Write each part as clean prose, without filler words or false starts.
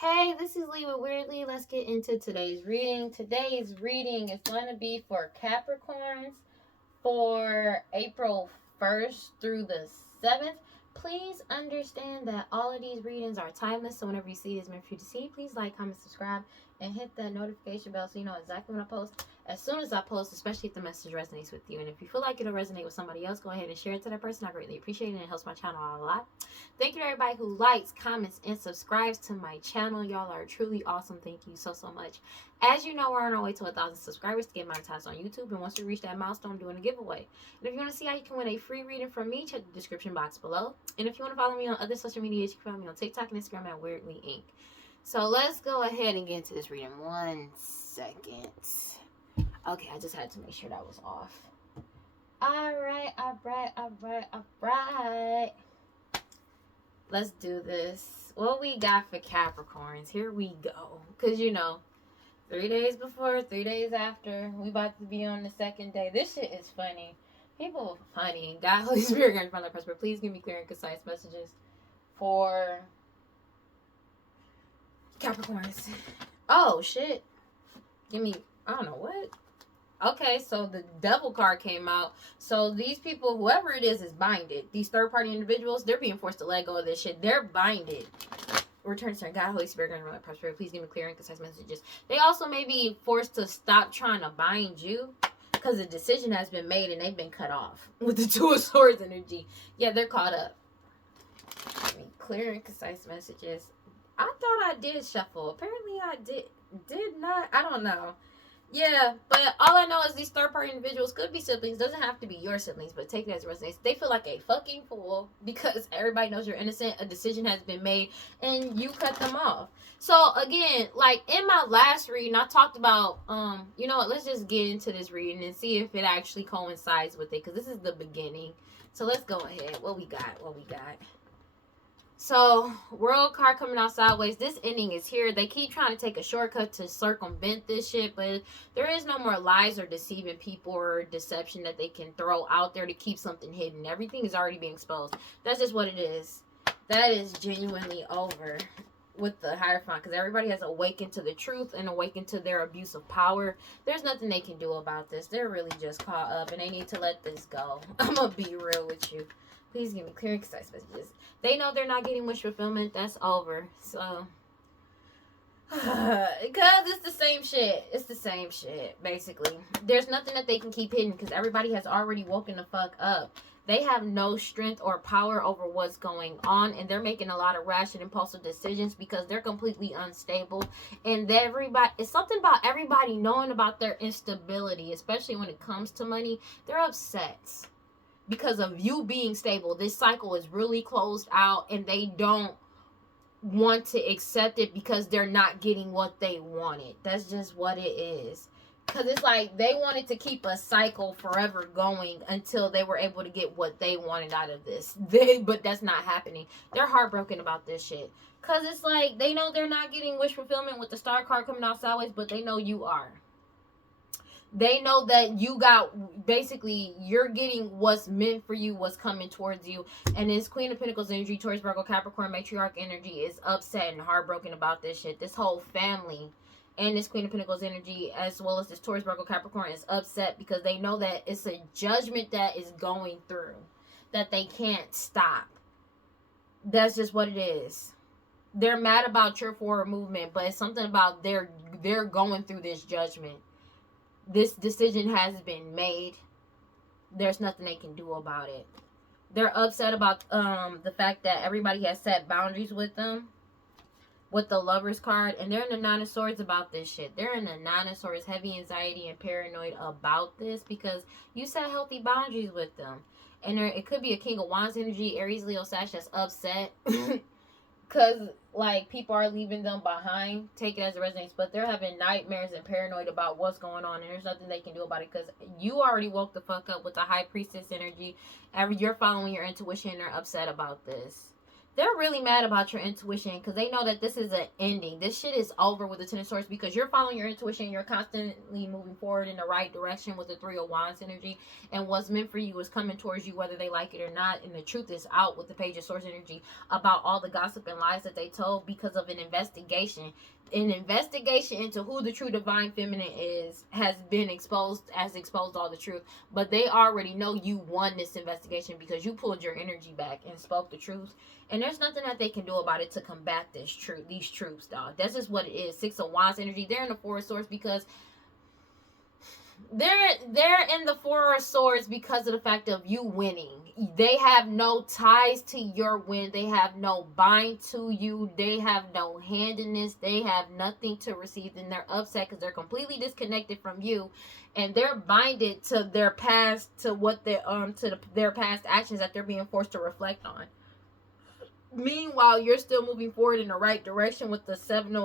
Hey, this is Lee with WeirdLee. Let's get into today's reading. Today's reading is going to be for Capricorns for April 1st through the 7th. Please understand that all of these readings are timeless, so whenever you see this meant for you to see, please like, comment, subscribe, and hit that notification bell so you know exactly when I post. As soon as I post, especially if the message resonates with you. And if you feel like it'll resonate with somebody else, go ahead and share it to that person. I greatly appreciate it, and it helps my channel out a lot. Thank you to everybody who likes, comments, and subscribes to my channel. Y'all are truly awesome. Thank you so much. As you know, we're on our way to 1,000 subscribers to get monetized on YouTube. And once we reach that milestone, I'm doing a giveaway. And if you want to see how you can win a free reading from me, check the description box below. And if you want to follow me on other social medias, you can follow me on TikTok and Instagram at WeirdLee Inc. So let's go ahead and get into this reading. 1 second. Okay, I just had to make sure that was off. Alright. Let's do this. What we got for Capricorns? Here we go. Because, 3 days before, 3 days after, we about to be on the second day. This shit is funny. People are funny. God, Holy Spirit, God, Father, Prosper. Please give me clear and concise messages for Capricorns. Oh, shit. Give me, I don't know what. Okay, so the devil card came out. So these people, whoever it is binded. These third-party individuals, they're being forced to let go of this shit. They're binded. Return to God, Holy Spirit, God, Prosper. Please give me clear and concise messages. They also may be forced to stop trying to bind you because the decision has been made and they've been cut off with the Two of Swords energy. Yeah, they're caught up. Give me clear and concise messages. I thought I did shuffle. Apparently I did not. I don't know. Yeah, but all I know is these third-party individuals could be siblings. Doesn't have to be your siblings, but take it as resonates. They feel like a fucking fool because everybody knows you're innocent. A decision has been made, and you cut them off. So, again, like, in my last reading, I talked about, you know what, let's just get into this reading and see if it actually coincides with it, because this is the beginning. So, let's go ahead. What we got? So, World card coming out sideways. This ending is here. They keep trying to take a shortcut to circumvent this shit, but there is no more lies or deceiving people or deception that they can throw out there to keep something hidden. Everything is already being exposed. That's just what it is. That is genuinely over with the Hierophant, because everybody has awakened to the truth and awakened to their abuse of power. There's nothing they can do about this. They're really just caught up, and they need to let this go. I'm gonna be real with you. Please give me clear and concise messages. They know they're not getting wish fulfillment. That's over. So, because it's the same shit. It's the same shit, basically. There's nothing that they can keep hidden because everybody has already woken the fuck up. They have no strength or power over what's going on, and they're making a lot of rash and impulsive decisions because they're completely unstable. And it's something about everybody knowing about their instability, especially when it comes to money. They're upset because of you being stable. This cycle is really closed out, and they don't want to accept it because they're not getting what they wanted. That's just what it is. Because it's like they wanted to keep a cycle forever going until they were able to get what they wanted out of this. But that's not happening. They're heartbroken about this shit. Because it's like they know they're not getting wish fulfillment with the star card coming out sideways, but they know you are. They know that you got, basically, you're getting what's meant for you, what's coming towards you. And this Queen of Pentacles energy, Taurus, Virgo, Capricorn, Matriarch energy is upset and heartbroken about this shit. This whole family and this Queen of Pentacles energy, as well as this Taurus, Virgo, Capricorn, is upset because they know that it's a judgment that is going through that they can't stop. That's just what it is. They're mad about your forward movement, but it's something about they're going through this judgment. This decision has been made. There's nothing they can do about it. They're upset about the fact that everybody has set boundaries with them. With the Lovers card. And they're in the Nine of Swords about this shit. They're in the Nine of Swords, heavy anxiety and paranoid about this. Because you set healthy boundaries with them. And it could be a King of Wands energy, Aries, Leo, Sag that's upset. Because, like, people are leaving them behind. Take it as it resonates. But they're having nightmares and paranoid about what's going on. And there's nothing they can do about it. Because you already woke the fuck up with the High Priestess energy. You're following your intuition. And they're upset about this. they're really mad about your intuition because they know that this is an ending. This shit is over with the Ten of Swords because you're following your intuition. You're constantly moving forward in the right direction with the Three of Wands energy. And what's meant for you is coming towards you whether they like it or not. And the truth is out with the Page of Swords energy about all the gossip and lies that they told because of an investigation. An investigation into who the true divine feminine is has been exposed all the truth, but they already know you won this investigation because you pulled your energy back and spoke the truth, and there's nothing that they can do about it to combat these truths, dog. That's just what it is. Six of Wands energy. They're in the Four of Swords because they're in the Four of Swords because of the fact of you winning. They have no ties to your win. They have no bind to you. They have no hand in this. They have nothing to receive. And they're upset because they're completely disconnected from you, and they're binded to their past, to what their past actions that they're being forced to reflect on. Meanwhile, you're still moving forward in the right direction with the Seven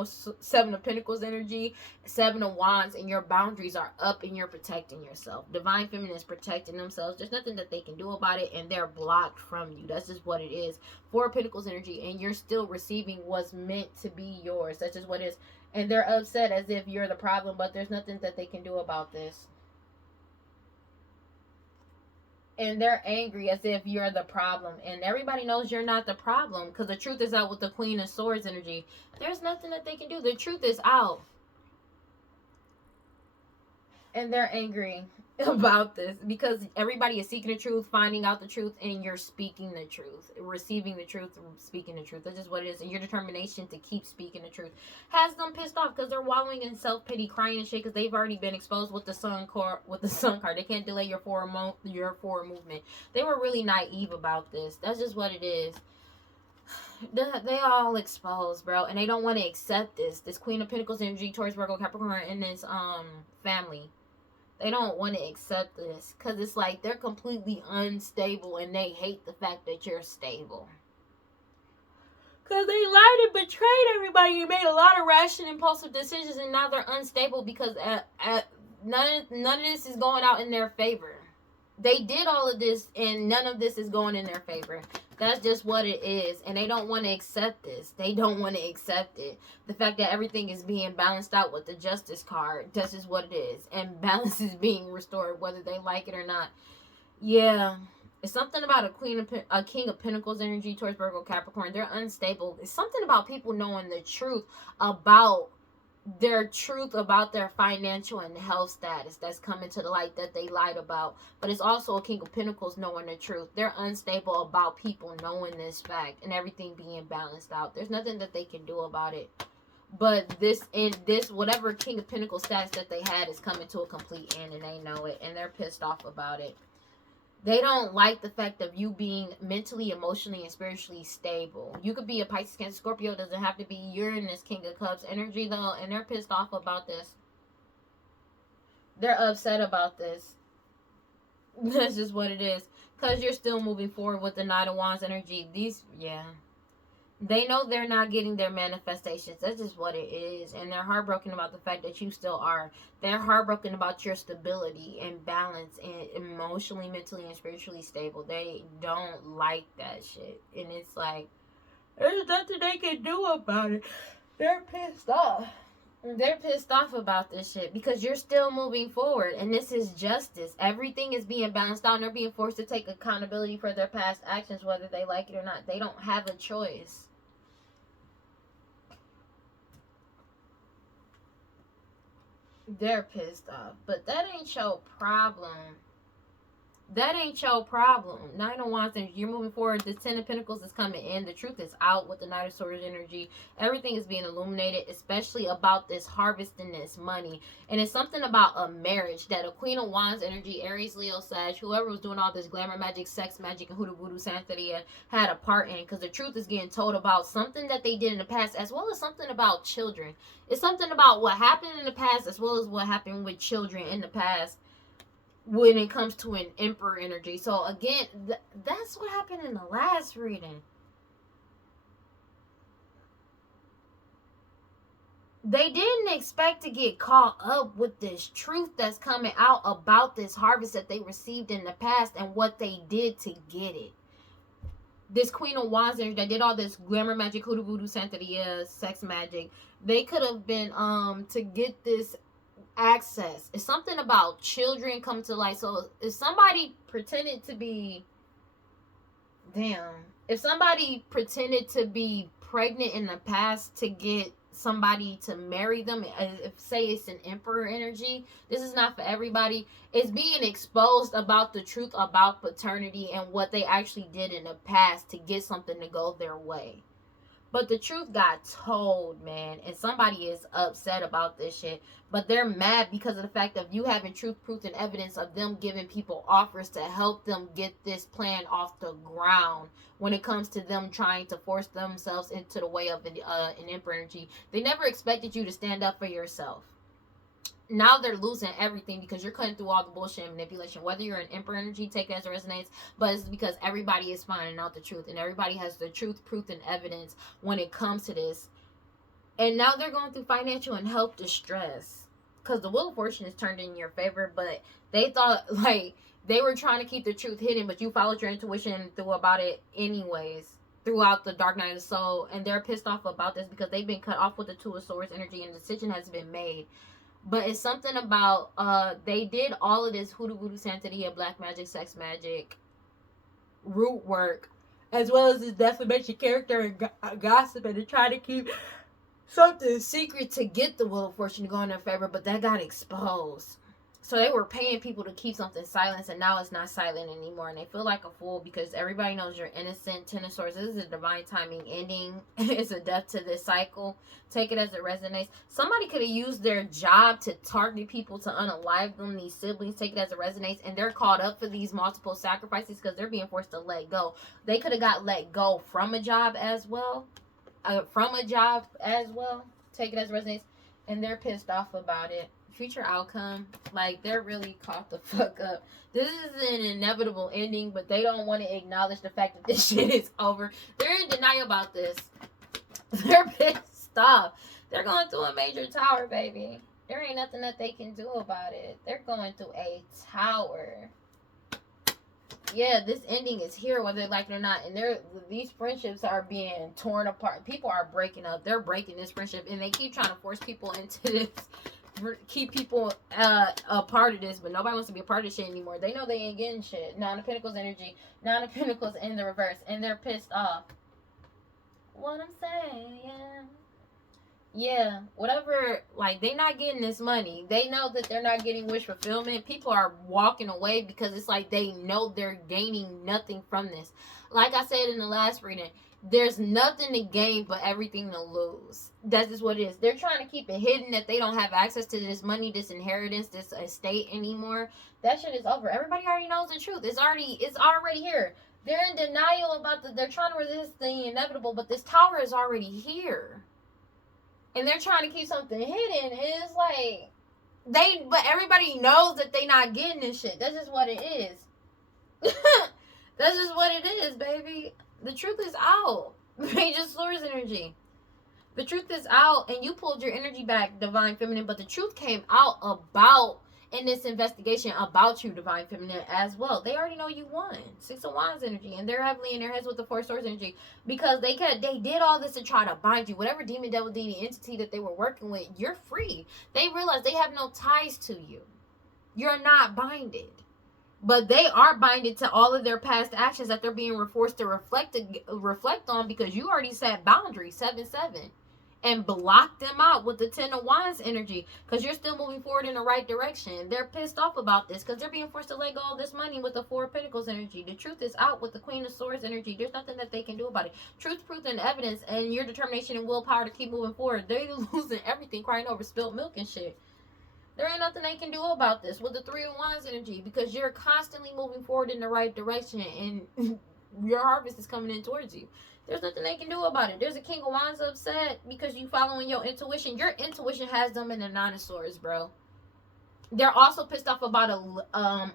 of Pentacles energy, Seven of Wands, and your boundaries are up and you're protecting yourself. Divine Feminine is protecting themselves. There's nothing that they can do about it, and they're blocked from you. That's just what it is. Four of Pentacles energy, and you're still receiving what's meant to be yours. That's just what it is. And they're upset as if you're the problem, but there's nothing that they can do about this. And they're angry as if you're the problem. And everybody knows you're not the problem because the truth is out with the Queen of Swords energy. There's nothing that they can do. The truth is out. And they're angry about this because everybody is seeking the truth, finding out the truth, and you're speaking the truth, receiving the truth, speaking the truth. That's just what it is. And your determination to keep speaking the truth has them pissed off because they're wallowing in self-pity, crying and shit because they've already been exposed with the Sun card. They can't delay your forward movement. They were really naive about this. That's just what it is. They all exposed, bro, and they don't want to accept this Queen of Pentacles energy, Taurus, Virgo, Capricorn in this family. They don't want to accept this because it's like they're completely unstable and they hate the fact that you're stable. Because they lied and betrayed everybody and made a lot of rash and impulsive decisions, and now they're unstable because none of this is going out in their favor. They did all of this and none of this is going in their favor. That's just what it is. And they don't want to accept this. They don't want to accept it. The fact that everything is being balanced out with the Justice card. That's just what it is. And balance is being restored whether they like it or not. Yeah. It's something about a King of Pentacles energy towards Virgo, Capricorn. They're unstable. It's something about people knowing the truth about their financial and health status that's coming to the light that they lied about. But it's also a King of Pentacles knowing the truth. They're unstable about people knowing this fact and everything being balanced out. There's nothing that they can do about it. But this whatever King of Pentacles status that they had is coming to a complete end, and they know it, and they're pissed off about it. They don't like the fact of you being mentally, emotionally, and spiritually stable. You could be a Pisces, Cancer, Scorpio. It doesn't have to be Uranus, King of Cups energy, though. And they're pissed off about this. They're upset about this. That's just what it is. Because you're still moving forward with the Knight of Wands energy. They know they're not getting their manifestations. That's just what it is. And they're heartbroken about the fact that you still are. They're heartbroken about your stability and balance and emotionally, mentally, and spiritually stable. They don't like that shit. And it's like, there's nothing they can do about it. They're pissed off. They're pissed off about this shit because you're still moving forward. And this is justice. Everything is being balanced out. And they're being forced to take accountability for their past actions, whether they like it or not. They don't have a choice. They're pissed off. But that ain't your problem. That ain't your problem. Nine of Wands energy. You're moving forward. The Ten of Pentacles is coming in. The truth is out with the Knight of Swords energy. Everything is being illuminated, especially about this harvesting this money. And it's something about a marriage that a Queen of Wands energy, Aries, Leo, Sag, whoever was doing all this glamour magic, sex magic, and hoodoo voodoo Santeria had a part in. Because the truth is getting told about something that they did in the past, as well as something about children. It's something about what happened in the past, as well as what happened with children in the past. When it comes to an Emperor energy. So again, that's what happened in the last reading. They didn't expect to get caught up with this truth that's coming out about this harvest that they received in the past and what they did to get it. this Queen of Wands energy that did all this glamour magic, hoodoo voodoo santeria, sex magic, they could have been to get this access. It's something about children come to light. So if somebody pretended to be if somebody pretended to be pregnant in the past to get somebody to marry them, if say it's an emperor energy, this is not for everybody. It's being exposed about the truth about paternity and what they actually did in the past to get something to go their way. But the truth got told, man, and somebody is upset about this shit. But they're mad because of the fact of you having truth, proof, and evidence of them giving people offers to help them get this plan off the ground when it comes to them trying to force themselves into the way of an emperor energy. They never expected you to stand up for yourself. Now they're losing everything because you're cutting through all the bullshit and manipulation. Whether you're an emperor energy, take it as it resonates, but it's because everybody is finding out the truth and everybody has the truth, proof, and evidence when it comes to this. And now they're going through financial and health distress because the Wheel of Fortune is turned in your favor, but they thought like they were trying to keep the truth hidden, but you followed your intuition through about it anyways throughout the Dark Night of the Soul, and they're pissed off about this because they've been cut off with the Two of Swords energy and the decision has been made. But it's something about, they did all of this hoodoo voodoo santeria, black magic, sex magic, root work, as well as this defamation character and gossip, and to try to keep something secret to get the Wheel of Fortune to go in their favor, but that got exposed. So they were paying people to keep something silent, and now it's not silent anymore. And they feel like a fool because everybody knows you're innocent. Ten of Swords, this is a divine timing ending. It's a death to this cycle. Take it as it resonates. Somebody could have used their job to target people to unalive them, these siblings. Take it as it resonates. And they're caught up for these multiple sacrifices because they're being forced to let go. They could have got let go from a job as well. Take it as it resonates. And they're pissed off about it. Future outcome, like they're really caught the fuck up. This is an inevitable ending, but they don't want to acknowledge the fact that this shit is over. They're in denial about this. They're pissed off. They're going through a major tower, baby. There ain't nothing that they can do about it. They're going through a tower. Yeah, this ending is here, whether they like it or not. And these friendships are being torn apart. People are breaking up. They're breaking this friendship, and they keep trying to force people into this. Keep people a part of this, but nobody wants to be a part of shit anymore. They know they ain't getting shit. Nine of Pentacles energy, Nine of Pentacles in the reverse, and they're pissed off. What I'm saying, yeah, whatever. Like, they not getting this money. They know that they're not getting wish fulfillment. People are walking away because it's like they know they're gaining nothing from this. Like I said in the last reading, there's nothing to gain but everything to lose. That's just what it is. They're trying to keep it hidden that they don't have access to this money, this inheritance, this estate anymore. That shit is over. Everybody already knows the truth. It's already here. They're in denial about they're trying to resist the inevitable, but this tower is already here. And they're trying to keep something hidden. And it's like but everybody knows that they not getting this shit. That's just what it is. That's just what it is, baby. The truth is out. Major Swords energy. The truth is out, and you pulled your energy back, Divine Feminine, but the truth came out about, in this investigation, about you, Divine Feminine, as well. They already know you won. Six of Wands energy, and they're heavily in their heads with the Four Swords energy, because they did all this to try to bind you. Whatever demon, devil, deity, entity that they were working with, you're free. They realize they have no ties to you. You're not binded. But they are binded to all of their past actions that they're being forced to reflect on, because you already set boundaries, 7-7, and blocked them out with the Ten of Wands energy, because you're still moving forward in the right direction. They're pissed off about this because they're being forced to let go of this money with the Four of Pentacles energy. The truth is out with the Queen of Swords energy. There's nothing that they can do about it. Truth, proof, and evidence, and your determination and willpower to keep moving forward. They're losing everything, crying over spilled milk and shit. There ain't nothing they can do about this with the Three of Wands energy, because you're constantly moving forward in the right direction, and your harvest is coming in towards you. There's nothing they can do about it. There's a King of Wands upset because you following your intuition. Your intuition has them in the Nine of Swords, bro. They're also pissed off about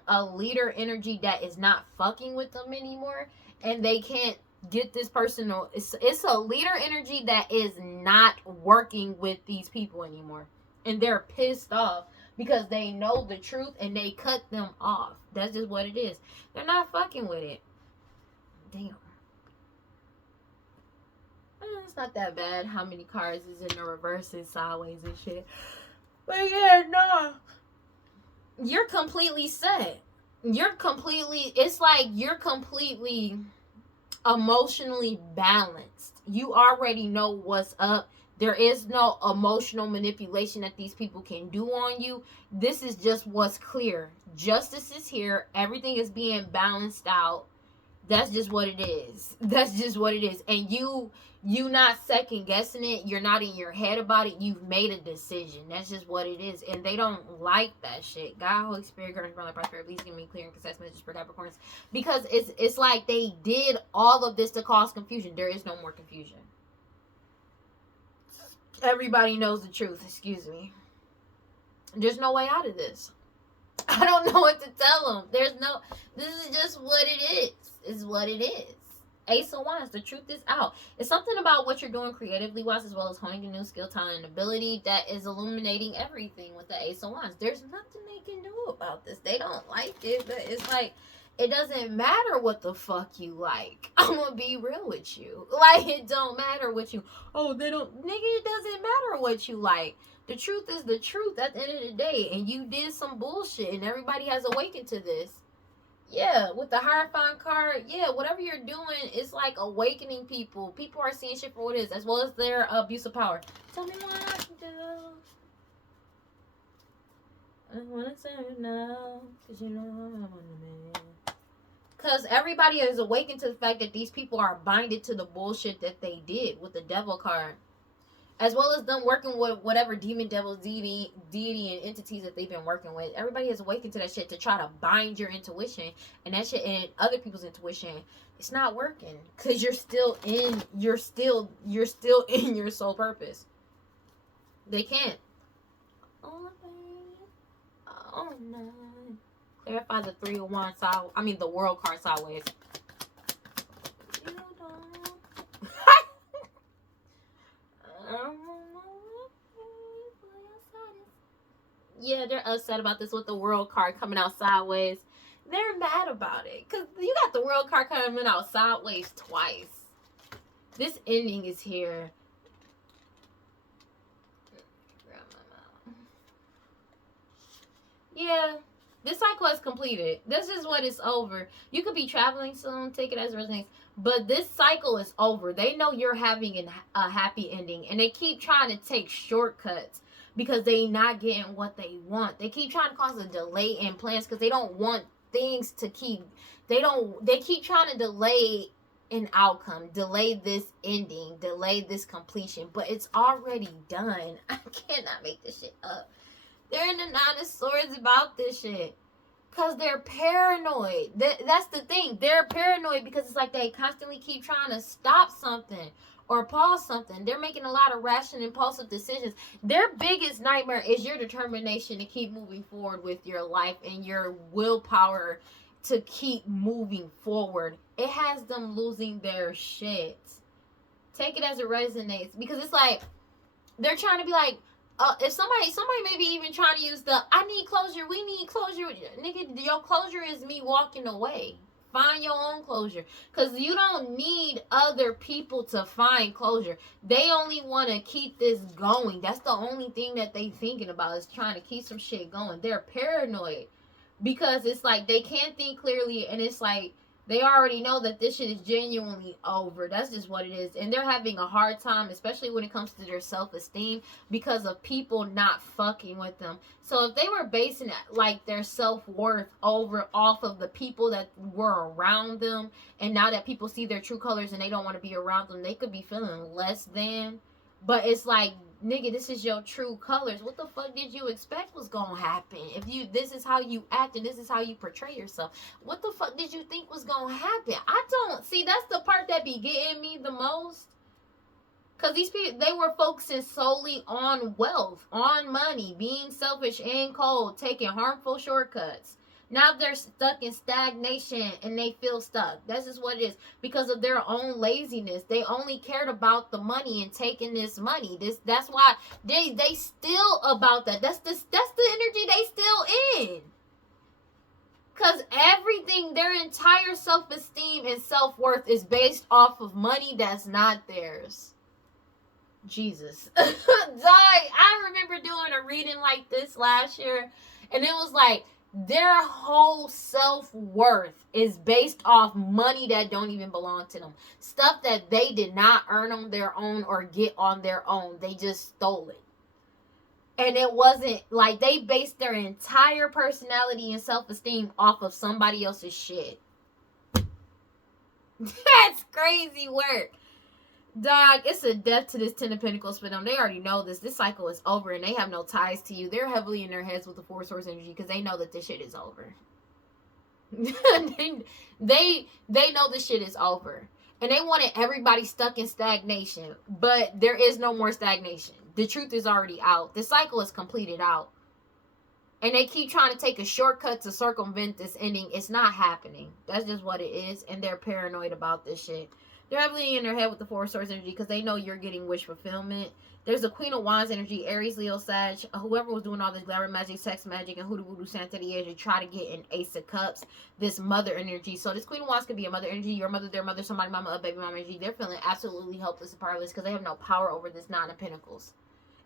a leader energy that is not fucking with them anymore, and they can't get this person. It's a leader energy that is not working with these people anymore. And they're pissed off because they know the truth and they cut them off. That's just what it is. They're not fucking with it. Damn. It's not that bad how many cars is in the reverse and sideways and shit. But yeah, no. You're completely set. It's like you're completely emotionally balanced. You already know what's up. There is no emotional manipulation that these people can do on you. This is just what's clear. Justice is here. Everything is being balanced out. That's just what it is. That's just what it is. And you not second guessing it. You're not in your head about it. You've made a decision. That's just what it is. And they don't like that shit. God, Holy Spirit, current brother, prosperity, please give me clear and concise messages for Capricorns. Because it's like they did all of this to cause confusion. There is no more confusion. Everybody knows the truth. Excuse me. There's no way out of this. I don't know what to tell them. This is just what it is. It's what it is. Ace of Wands, the truth is out. It's something about what you're doing creatively wise, as well as honing a new skill, talent, and ability that is illuminating everything with the Ace of Wands. There's nothing they can do about this. They don't like it, but it's like, it doesn't matter what the fuck you like. I'm gonna be real with you. Like, it don't matter what you, they don't, nigga, it doesn't matter what you like. The truth is the truth at the end of the day. And you did some bullshit, and everybody has awakened to this. Yeah, with the Hierophant card, yeah, whatever you're doing, it's like awakening people. People are seeing shit for what it is, as well as their abuse of power. Tell me what I can do. I wanna say no, cause you know I'm on the man. Because everybody is awakened to the fact that these people are binded to the bullshit that they did with the Devil card. As well as them working with whatever demon, devil, deity, and entities that they've been working with. Everybody is awakened to that shit to try to bind your intuition. And that shit and other people's intuition. It's not working. Because you're still in your soul purpose. They can't. Oh no. Clarify the 3 of Wands the World card sideways. Yeah, they're upset about this with the World card coming out sideways. They're mad about it. Because you got the World card coming out sideways twice. This ending is here. Yeah. This cycle is completed. This is what it's over. You could be traveling soon. Take it as a resonance. But this cycle is over. They know you're having a happy ending. And they keep trying to take shortcuts. Because they not getting what they want. They keep trying to cause a delay in plans. Because they don't want things to keep. They keep trying to delay an outcome. Delay this ending. Delay this completion. But it's already done. I cannot make this shit up. They're in the 9 of Swords about this shit. Because they're paranoid. That's the thing. They're paranoid because it's like they constantly keep trying to stop something or pause something. They're making a lot of rash and impulsive decisions. Their biggest nightmare is your determination to keep moving forward with your life and your willpower to keep moving forward. It has them losing their shit. Take it as it resonates. Because it's like, they're trying to be like, if somebody maybe even trying to use I need closure, we need closure. Nigga, your closure is me walking away. Find your own closure. Because you don't need other people to find closure. They only want to keep this going. That's the only thing that they thinking about is trying to keep some shit going. They're paranoid. Because it's like they can't think clearly and it's like they already know that this shit is genuinely over. That's just what it is. And they're having a hard time, especially when it comes to their self-esteem, because of people not fucking with them. So if they were basing like their self-worth off of the people that were around them, and now that people see their true colors and they don't want to be around them, they could be feeling less than. But it's like, nigga, this is your true colors. What the fuck did you expect was gonna happen? This is how you act and this is how you portray yourself. What the fuck did you think was gonna happen? I don't see. That's the part that be getting me the most. Cause these people, they were focusing solely on wealth, on money, being selfish and cold, taking harmful shortcuts. Now they're stuck in stagnation and they feel stuck. That's just what it is. Because of their own laziness. They only cared about the money and taking this money. That's why they still about that. That's the energy they still in. Because everything, their entire self-esteem and self-worth is based off of money that's not theirs. Jesus. Dog, I remember doing a reading like this last year, and it was like their whole self-worth is based off money that don't even belong to them. Stuff that they did not earn on their own or get on their own. They just stole it. And it wasn't like they based their entire personality and self-esteem off of somebody else's shit. That's crazy work. Dog, it's a death to this Ten of Pentacles for them. They already know this. This cycle is over and they have no ties to you. They're heavily in their heads with the Four Swords energy because they know that this shit is over. they know this shit is over. And they wanted everybody stuck in stagnation. But there is no more stagnation. The truth is already out. The cycle is completed out. And they keep trying to take a shortcut to circumvent this ending. It's not happening. That's just what it is. And they're paranoid about this shit. They're heavily in their head with the Four Swords energy because they know you're getting wish fulfillment. There's a Queen of Wands energy, Aries, Leo, Sag. Whoever was doing all this glamour magic, sex magic, and hoodoo voodoo Santeria to try to get an Ace of Cups, this mother energy. So this Queen of Wands could be a mother energy, your mother, their mother, somebody, mama, a baby mama energy. They're feeling absolutely helpless and powerless because they have no power over this Nine of Pentacles.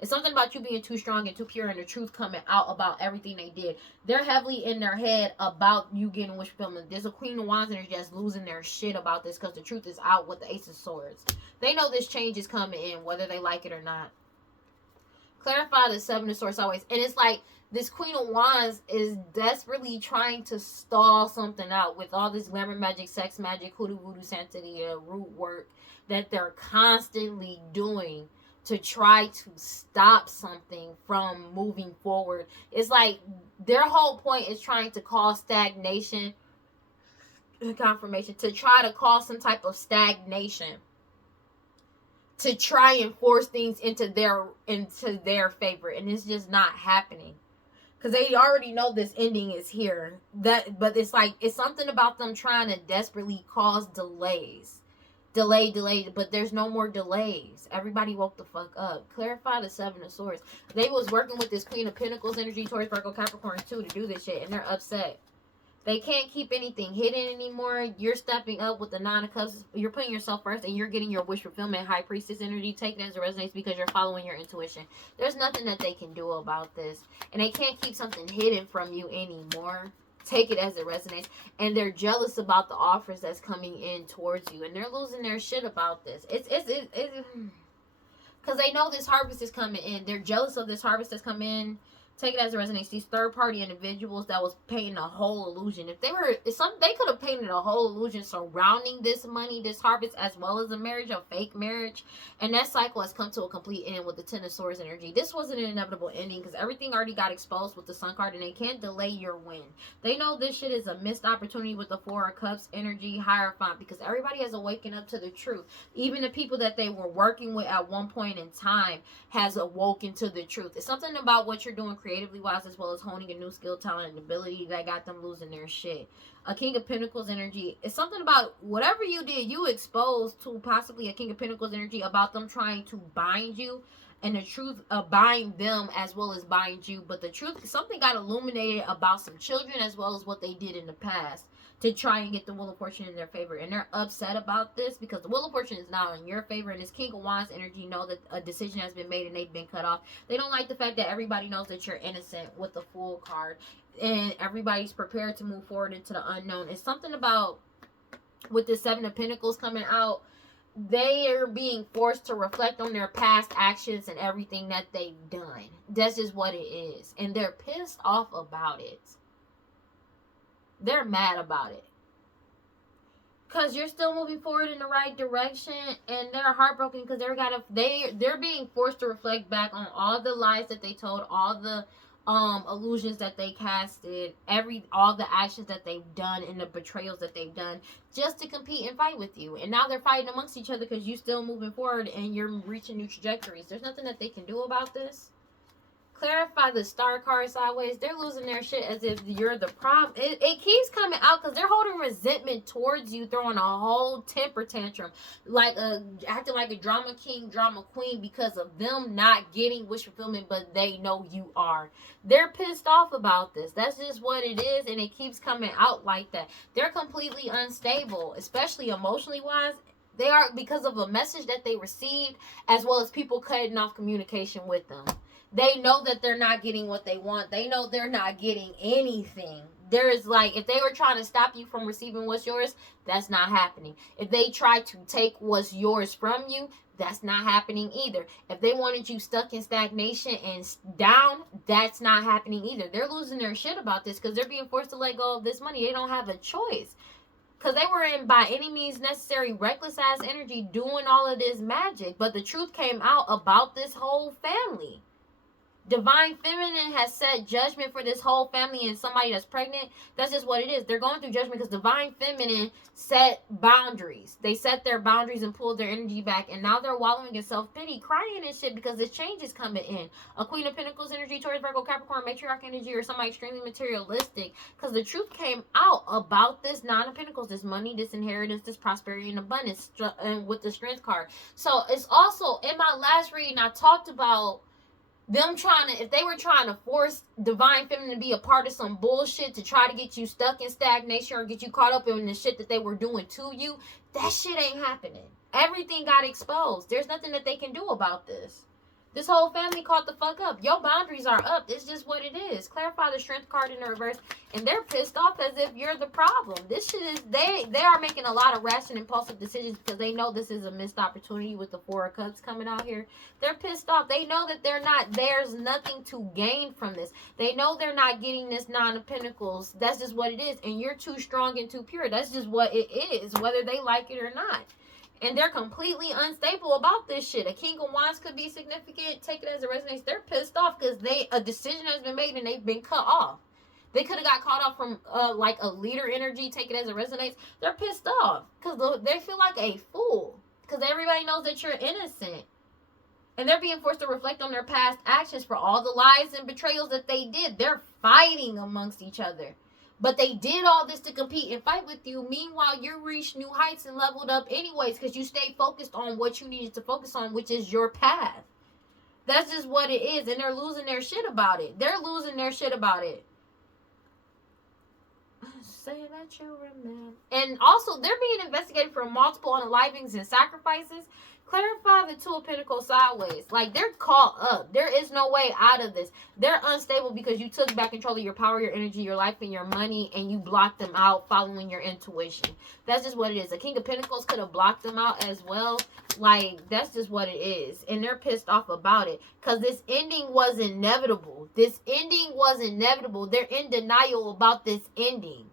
It's something about you being too strong and too pure and the truth coming out about everything they did. They're heavily in their head about you getting wish fulfillment. There's a Queen of Wands energy that's losing their shit about this because the truth is out with the Ace of Swords. They know this change is coming in, whether they like it or not. Clarify the Seven of Swords always. And it's like this Queen of Wands is desperately trying to stall something out with all this glamour magic, sex magic, hoodoo voodoo Santeria, root work that they're constantly doing to try to stop something from moving forward. It's like their whole point is trying to cause stagnation, confirmation, to try to cause some type of stagnation, to try and force things into their favor, and it's just not happening because they already know this ending is here. But it's like it's something about them trying to desperately cause delays. Delay, but there's no more delays. Everybody woke the fuck up. Clarify the Seven of Swords. They was working with this Queen of Pentacles energy, Taurus, Virgo, Capricorn too, to do this shit, and they're upset. They can't keep anything hidden anymore. You're stepping up with the Nine of Cups. You're putting yourself first, and you're getting your wish fulfillment, High Priestess energy. Take it as it resonates because you're following your intuition. There's nothing that they can do about this, and they can't keep something hidden from you anymore. Take it as it resonates. And they're jealous about the offers that's coming in towards you. And they're losing their shit about this. It's because they know this harvest is coming in. They're jealous of this harvest that's coming in. Take it as it resonates. These third-party individuals that was painting a whole illusion. They could have painted a whole illusion surrounding this money, this harvest, as well as a marriage, a fake marriage. And that cycle has come to a complete end with the Ten of Swords energy. This wasn't an inevitable ending because everything already got exposed with the Sun card, and they can't delay your win. They know this shit is a missed opportunity with the Four of Cups energy, Hierophant, because everybody has awakened up to the truth. Even the people that they were working with at one point in time has awoken to the truth. It's something about what you're doing creatively wise, as well as honing a new skill, talent, and ability that got them losing their shit. A King of Pentacles energy. It's something about whatever you did, you exposed to possibly a King of Pentacles energy about them trying to bind you, and the truth bind them as well as bind you. But the truth, something got illuminated about some children as well as what they did in the past to try and get the Wheel of Fortune in their favor. And they're upset about this because the Wheel of Fortune is not in your favor. And this King of Wands energy know that a decision has been made and they've been cut off. They don't like the fact that everybody knows that you're innocent with the Fool card. And everybody's prepared to move forward into the unknown. It's something about with the Seven of Pentacles coming out. They are being forced to reflect on their past actions and everything that they've done. That's just what it is. And they're pissed off about it. They're mad about it. Because you're still moving forward in the right direction. And they're heartbroken because they're being forced to reflect back on all the lies that they told. All the illusions that they casted. All the actions that they've done. And the betrayals that they've done. Just to compete and fight with you. And now they're fighting amongst each other because you're still moving forward. And you're reaching new trajectories. There's nothing that they can do about this. Clarify the Star card sideways. They're losing their shit as if you're the problem. It keeps coming out because they're holding resentment towards you, throwing a whole temper tantrum, like acting like a drama king, drama queen because of them not getting wish fulfillment, but they know you are. They're pissed off about this. That's just what it is, and it keeps coming out like that. They're completely unstable, especially emotionally wise. They are because of a message that they received, as well as people cutting off communication with them. They know that they're not getting what they want. They know they're not getting anything. There's like, if they were trying to stop you from receiving what's yours, that's not happening. If they try to take what's yours from you, that's not happening either. If they wanted you stuck in stagnation and down, that's not happening either. They're losing their shit about this because they're being forced to let go of this money. They don't have a choice. Because they were in, by any means necessary, reckless ass energy doing all of this magic. But the truth came out about this whole family. Divine Feminine has set judgment for this whole family and somebody that's pregnant. That's just what it is. They're going through judgment because Divine Feminine set boundaries. They set their boundaries and pulled their energy back. And now they're wallowing in self-pity, crying and shit because this change is coming in. A Queen of Pentacles energy, Taurus, Virgo, Capricorn, Matriarch energy, or somebody extremely materialistic. Because the truth came out about this Nine of Pentacles, this money, this inheritance, this prosperity and abundance, and with the Strength card. So it's also, in my last reading, I talked about them trying to, if they were trying to force Divine Feminine to be a part of some bullshit to try to get you stuck in stagnation or get you caught up in the shit that they were doing to you, that shit ain't happening. Everything got exposed. There's nothing that they can do about this. This whole family caught the fuck up. Your boundaries are up. It's just what it is. Clarify the Strength card in the reverse. And they're pissed off as if you're the problem. This shit is, they are making a lot of rash and impulsive decisions because they know this is a missed opportunity with the Four of Cups coming out here. They're pissed off. They know that there's nothing to gain from this. They know they're not getting this Nine of Pentacles. That's just what it is. And you're too strong and too pure. That's just what it is, whether they like it or not. And they're completely unstable about this shit. A King of Wands could be significant. Take it as it resonates. They're pissed off because a decision has been made and they've been cut off. They could have got caught off from like a leader energy. Take it as it resonates. They're pissed off because they feel like a fool. Because everybody knows that you're innocent. And they're being forced to reflect on their past actions for all the lies and betrayals that they did. They're fighting amongst each other. But they did all this to compete and fight with you. Meanwhile, you reached new heights and leveled up anyways because you stayed focused on what you needed to focus on, which is your path. That's just what it is. And they're losing their shit about it. They're losing their shit about it. Say that you remember. And also, they're being investigated for multiple unalivings and sacrifices. Clarify the Two of Pentacles sideways. Like, they're caught up. There is no way out of this. They're unstable because you took back control of your power, your energy, your life, and your money, and you blocked them out following your intuition. That's just what it is. The King of Pentacles could have blocked them out as well. Like, that's just what it is. And they're pissed off about it because this ending was inevitable. This ending was inevitable. They're in denial about this ending.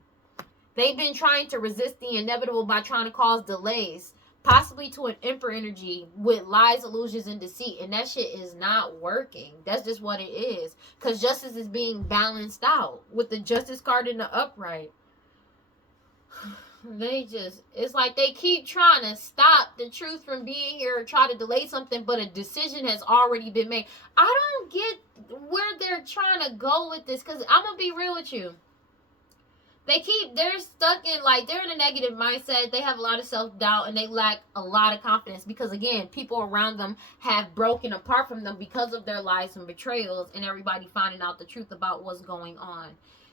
They've been trying to resist the inevitable by trying to cause delays. Possibly to an Emperor energy with lies, illusions, and deceit. And that shit is not working. That's just what it is. Because justice is being balanced out. With the Justice card in the upright. It's like they keep trying to stop the truth from being here or try to delay something, but a decision has already been made. I don't get where they're trying to go with this. Because I'm going to be real with you. They're stuck in, like, they're in a negative mindset. They have a lot of self-doubt and they lack a lot of confidence because, again, people around them have broken apart from them because of their lies and betrayals and everybody finding out the truth about what's going on.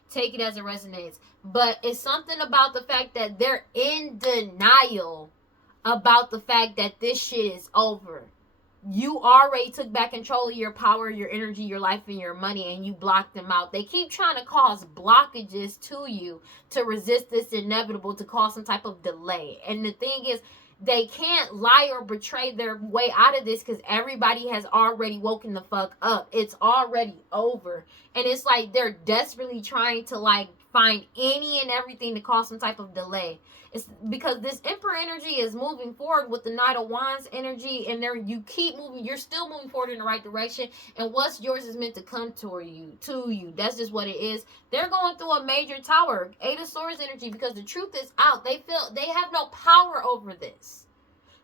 Take it as it resonates. But it's something about the fact that they're in denial about the fact that this shit is over. You already took back control of your power, your energy, your life, and your money, and you blocked them out. They keep trying to cause blockages to you to resist this inevitable, to cause some type of delay. And the thing is, they can't lie or betray their way out of this because everybody has already woken the fuck up. It's already over. And it's like they're desperately trying to, like, find any and everything to cause some type of delay. It's because this Emperor energy is moving forward with the Knight of Wands energy, and there you keep moving. You're still moving forward in the right direction, and what's yours is meant to come to you. That's just what it is. They're going through a major tower, Eight of Swords energy, because the truth is out. They feel they have no power over this.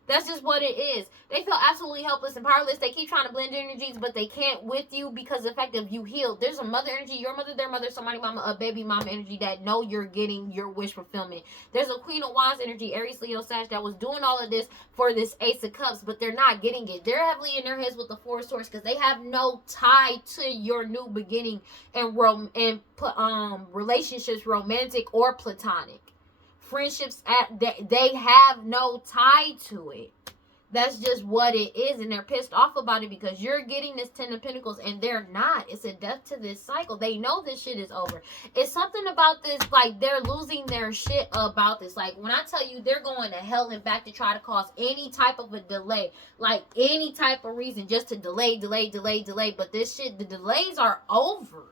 That's just what it is. They feel absolutely helpless and powerless. They keep trying to blend energies, but they can't with you because of the fact of you healed. There's a mother energy, your mother, their mother, somebody mama, a baby mama energy that know you're getting your wish fulfillment. There's a Queen of Wands energy, Aries, Leo, Sag, that was doing all of this for this Ace of Cups, but they're not getting it. They're heavily in their heads with the Four of Swords because they have no tie to your new beginning and relationships, romantic or platonic. friendships they have no tie to it. That's just what it is, and they're pissed off about it because you're getting this 10 of Pentacles and they're not. It's a death to this cycle. They know this shit is over. It's something about this, like, they're losing their shit about this. Like, when I tell you they're going to hell and back to try to cause any type of a delay, like any type of reason just to delay, but this shit, the delays are over.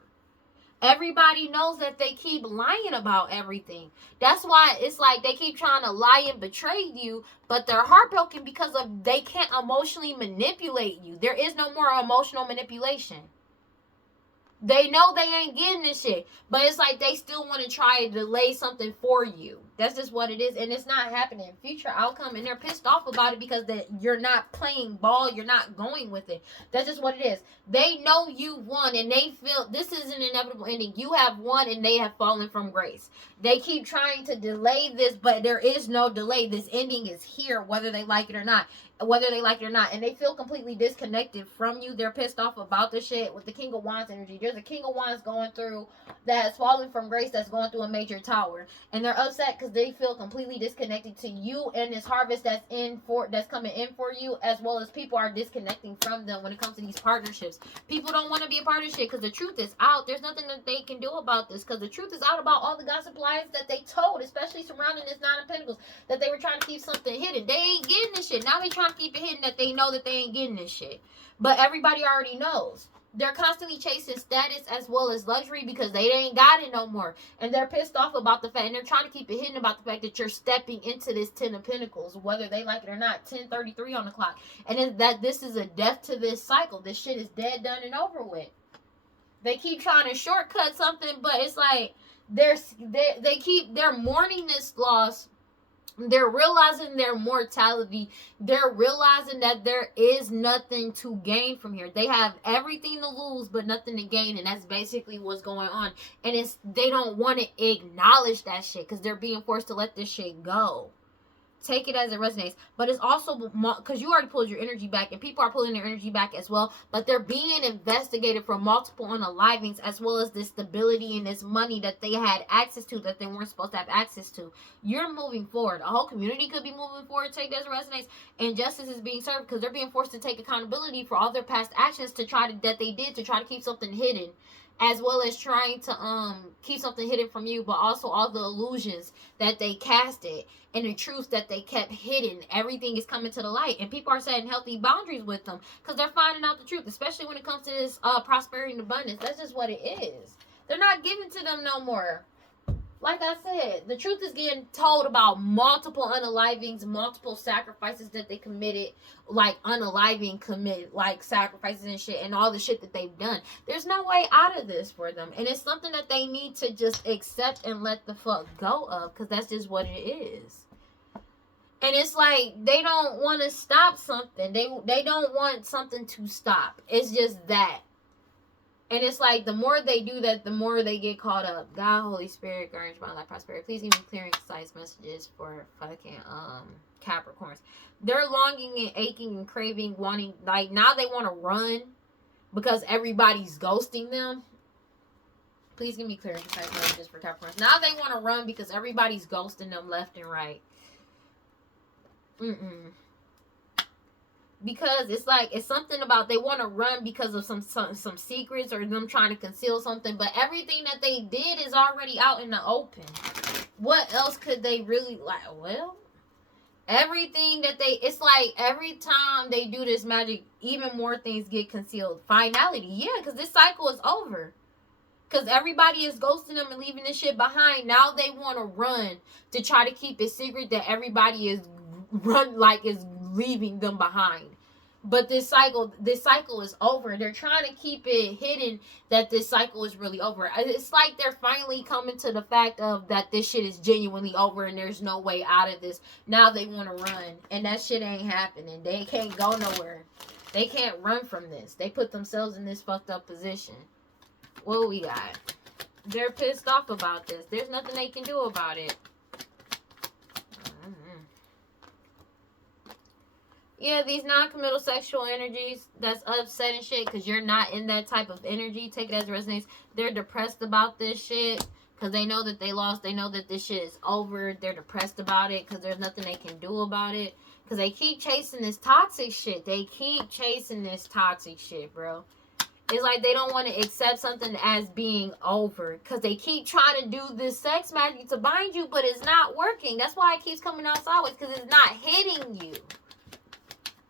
Everybody knows that they keep lying about everything. That's why it's like they keep trying to lie and betray you, but they're heartbroken because of they can't emotionally manipulate you. There is no more emotional manipulation. They know they ain't getting this shit, but it's like they still want to try to delay something for you. That's just what it is, and it's not happening. Future outcome, and they're pissed off about it because you're not playing ball. You're not going with it. That's just what it is. They know you won, and they feel this is an inevitable ending. You have won, and they have fallen from grace. They keep trying to delay this, but there is no delay. This ending is here, whether they like it or not. And they feel completely disconnected from you. They're pissed off about the shit with the King of Wands energy. There's a King of Wands going through that has fallen from grace, that's going through a major tower, and they're upset because they feel completely disconnected to you and this harvest that's coming in for you, as well as people are disconnecting from them when it comes to these partnerships. People don't want to be a part of shit because the truth is out. There's nothing that they can do about this because the truth is out about all the gossip lies that they told, especially surrounding this 9 of Pentacles, that they were trying to keep something hidden. They ain't getting this shit. Now they trying to keep it hidden that they know that they ain't getting this shit. But everybody already knows. They're constantly chasing status as well as luxury because they ain't got it no more. And they're pissed off about the fact, and they're trying to keep it hidden about the fact that you're stepping into this 10 of Pentacles, whether they like it or not. 10:33 on the clock. And then that this is a death to this cycle. This shit is dead, done, and over with. They keep trying to shortcut something, but it's like they're mourning this loss. They're realizing their mortality. They're realizing that there is nothing to gain from here. They have everything to lose but nothing to gain, and that's basically what's going on. And they don't want to acknowledge that shit because they're being forced to let this shit go. Take it as it resonates. But it's also because you already pulled your energy back, and people are pulling their energy back as well. But they're being investigated for multiple unalivings, as well as this stability and this money that they had access to that they weren't supposed to have access to. You're moving forward. A whole community could be moving forward. Take it as it resonates. And justice is being served because they're being forced to take accountability for all their past actions that they did to try to keep something hidden, as well as trying to keep something hidden from you, but also all the illusions that they casted and the truths that they kept hidden. Everything is coming to the light, and people are setting healthy boundaries with them because they're finding out the truth, especially when it comes to this prosperity and abundance. That's just what it is. They're not giving to them no more. Like I said, the truth is getting told about multiple unalivings, multiple sacrifices that they committed, like like sacrifices and shit, and all the shit that they've done. There's no way out of this for them, and it's something that they need to just accept and let the fuck go of, because that's just what it is. And it's like they don't want to stop something. They don't want something to stop. It's just that. And it's like the more they do that, the more they get caught up. God, Holy Spirit, guardians, my life, prosperity. Please give me clear and concise messages for fucking Capricorns. They're longing and aching and craving, wanting, like, now they want to run because everybody's ghosting them. Please give me clear and concise messages for Capricorns. Now they want to run because everybody's ghosting them left and right. Because it's like, it's something about they want to run because of some secrets or them trying to conceal something. But everything that they did is already out in the open. What else could they really, like, well, everything that it's like every time they do this magic, even more things get concealed. Finality, yeah, because this cycle is over. Because everybody is ghosting them and leaving this shit behind. Now they want to run to try to keep it secret that everybody is leaving them behind. But this cycle is over. They're trying to keep it hidden that this cycle is really over. It's like they're finally coming to the fact of that this shit is genuinely over and there's no way out of this. Now they want to run, and that shit ain't happening. They can't go nowhere. They can't run from this. They put themselves in this fucked up position. What we got? They're pissed off about this. There's nothing they can do about it. Yeah, these non-committal sexual energies, that's upsetting shit because you're not in that type of energy. Take it as it resonates. They're depressed about this shit. Because they know that they lost. They know that this shit is over. They're depressed about it because there's nothing they can do about it. Because they keep chasing this toxic shit. They keep chasing this toxic shit, bro. It's like they don't want to accept something as being over. Because they keep trying to do this sex magic to bind you, but it's not working. That's why it keeps coming out sideways. Because it's not hitting you.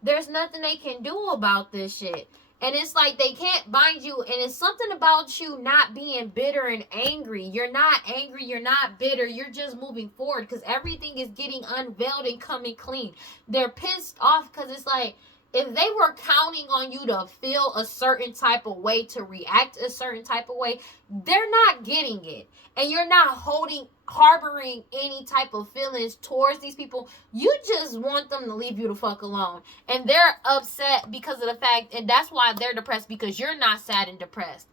There's nothing they can do about this shit. And it's like they can't bind you. And it's something about you not being bitter and angry. You're not angry. You're not bitter. You're just moving forward. Because everything is getting unveiled and coming clean. They're pissed off because it's like, if they were counting on you to feel a certain type of way, to react a certain type of way, they're not getting it. And you're not harboring any type of feelings towards these people. You just want them to leave you the fuck alone. And they're upset because of the fact, and that's why they're depressed, because you're not sad and depressed.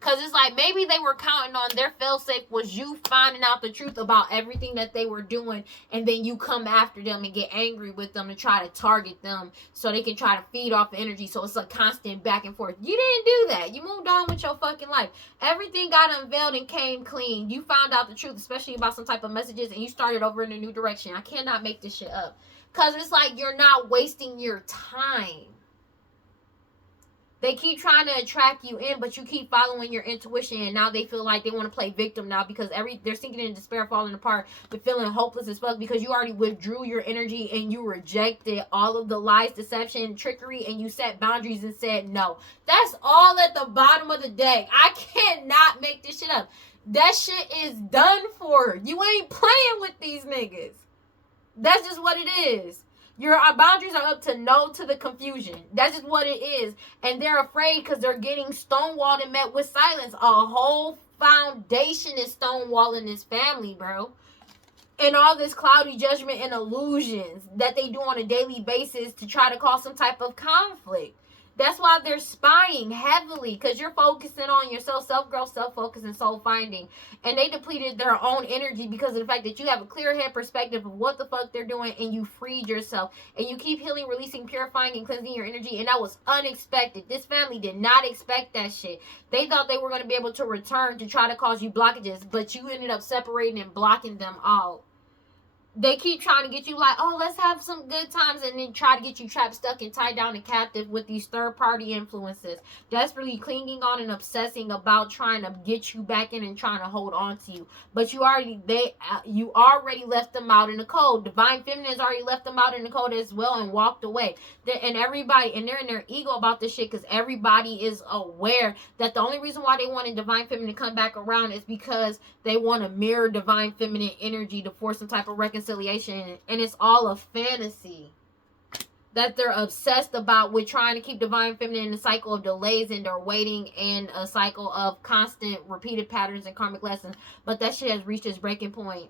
Because it's like maybe they were counting on their failsafe was you finding out the truth about everything that they were doing. And then you come after them and get angry with them and try to target them so they can try to feed off the energy. So it's a constant back and forth. You didn't do that. You moved on with your fucking life. Everything got unveiled and came clean. You found out the truth, especially about some type of messages, and you started over in a new direction. I cannot make this shit up. Because it's like you're not wasting your time. They keep trying to attract you in, but you keep following your intuition, and now they feel like they want to play victim now because they're sinking in despair, falling apart, they're feeling hopeless as fuck because you already withdrew your energy and you rejected all of the lies, deception, trickery, and you set boundaries and said no. That's all at the bottom of the deck. I cannot make this shit up. That shit is done for. You ain't playing with these niggas. That's just what it is. Your boundaries are up to no to the confusion. That's just what it is. And they're afraid because they're getting stonewalled and met with silence. A whole foundation is stonewalling this family, bro. And all this cloudy judgment and illusions that they do on a daily basis to try to cause some type of conflict. That's why they're spying heavily, because you're focusing on yourself, self-growth, self-focus, and soul-finding. And they depleted their own energy because of the fact that you have a clear head perspective of what the fuck they're doing, and you freed yourself. And you keep healing, releasing, purifying, and cleansing your energy, and that was unexpected. This family did not expect that shit. They thought they were going to be able to return to try to cause you blockages, but you ended up separating and blocking them out. They keep trying to get you like, oh, let's have some good times, and then try to get you trapped, stuck, and tied down and captive with these third-party influences. Desperately clinging on and obsessing about trying to get you back in and trying to hold on to you. But you already left them out in the cold. Divine Feminine's already left them out in the cold as well and walked away. They're in their ego about this shit because everybody is aware that the only reason why they wanted Divine Feminine to come back around is because they want to mirror Divine Feminine energy to force some type of reconciliation. And it's all a fantasy that they're obsessed about with trying to keep Divine Feminine in a cycle of delays and they're waiting and a cycle of constant repeated patterns and karmic lessons. But that shit has reached its breaking point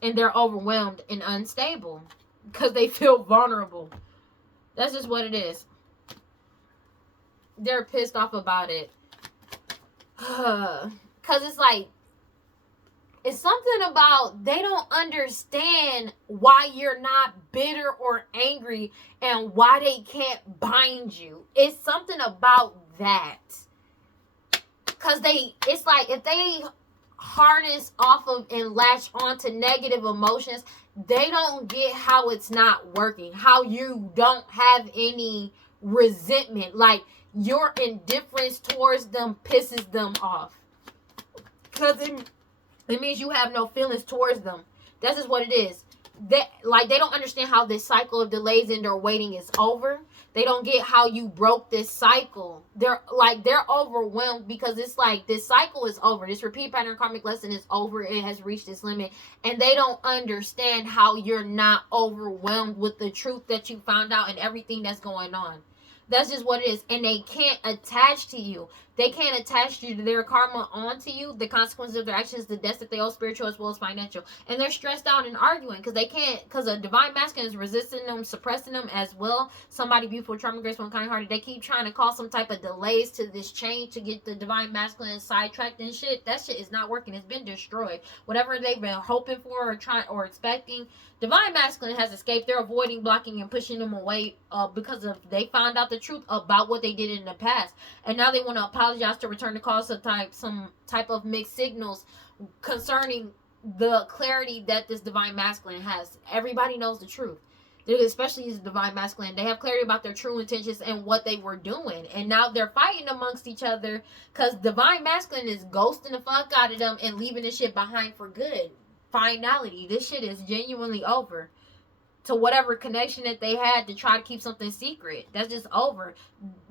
and they're overwhelmed and unstable because they feel vulnerable. That's just what it is. They're pissed off about it. Because it's like, it's something about they don't understand why you're not bitter or angry and why they can't bind you. It's something about that. Because it's like if they harness off of and latch onto negative emotions, they don't get how it's not working. How you don't have any resentment. Like your indifference towards them pisses them off. Because it means you have no feelings towards them. That's just what it is. They don't understand how this cycle of delays and their waiting is over. They don't get how you broke this cycle. They're overwhelmed because it's like this cycle is over. This repeat pattern karmic lesson is over. It has reached its limit. And they don't understand how you're not overwhelmed with the truth that you found out and everything that's going on. That's just what it is. And they can't attach to you. They can't attach you to their karma onto you, the consequences of their actions, the debts that they owe, spiritual as well as financial. And they're stressed out and arguing because they can't, because a divine masculine is resisting them, suppressing them as well. Somebody beautiful, charming, graceful, and kind-hearted. They keep trying to cause some type of delays to this change to get the divine masculine sidetracked and shit. That shit is not working. It's been destroyed. Whatever they've been hoping for or trying or expecting, Divine Masculine has escaped. They're avoiding, blocking, and pushing them away because of they found out the truth about what they did in the past, and now they want to apologize to return the call. Some type of mixed signals concerning the clarity that this Divine Masculine has. Everybody knows the truth. Especially as Divine Masculine, they have clarity about their true intentions and what they were doing, and now they're fighting amongst each other because Divine Masculine is ghosting the fuck out of them and leaving this shit behind for good. Finality, this shit is genuinely over. To whatever connection that they had to try to keep something secret, that's just over.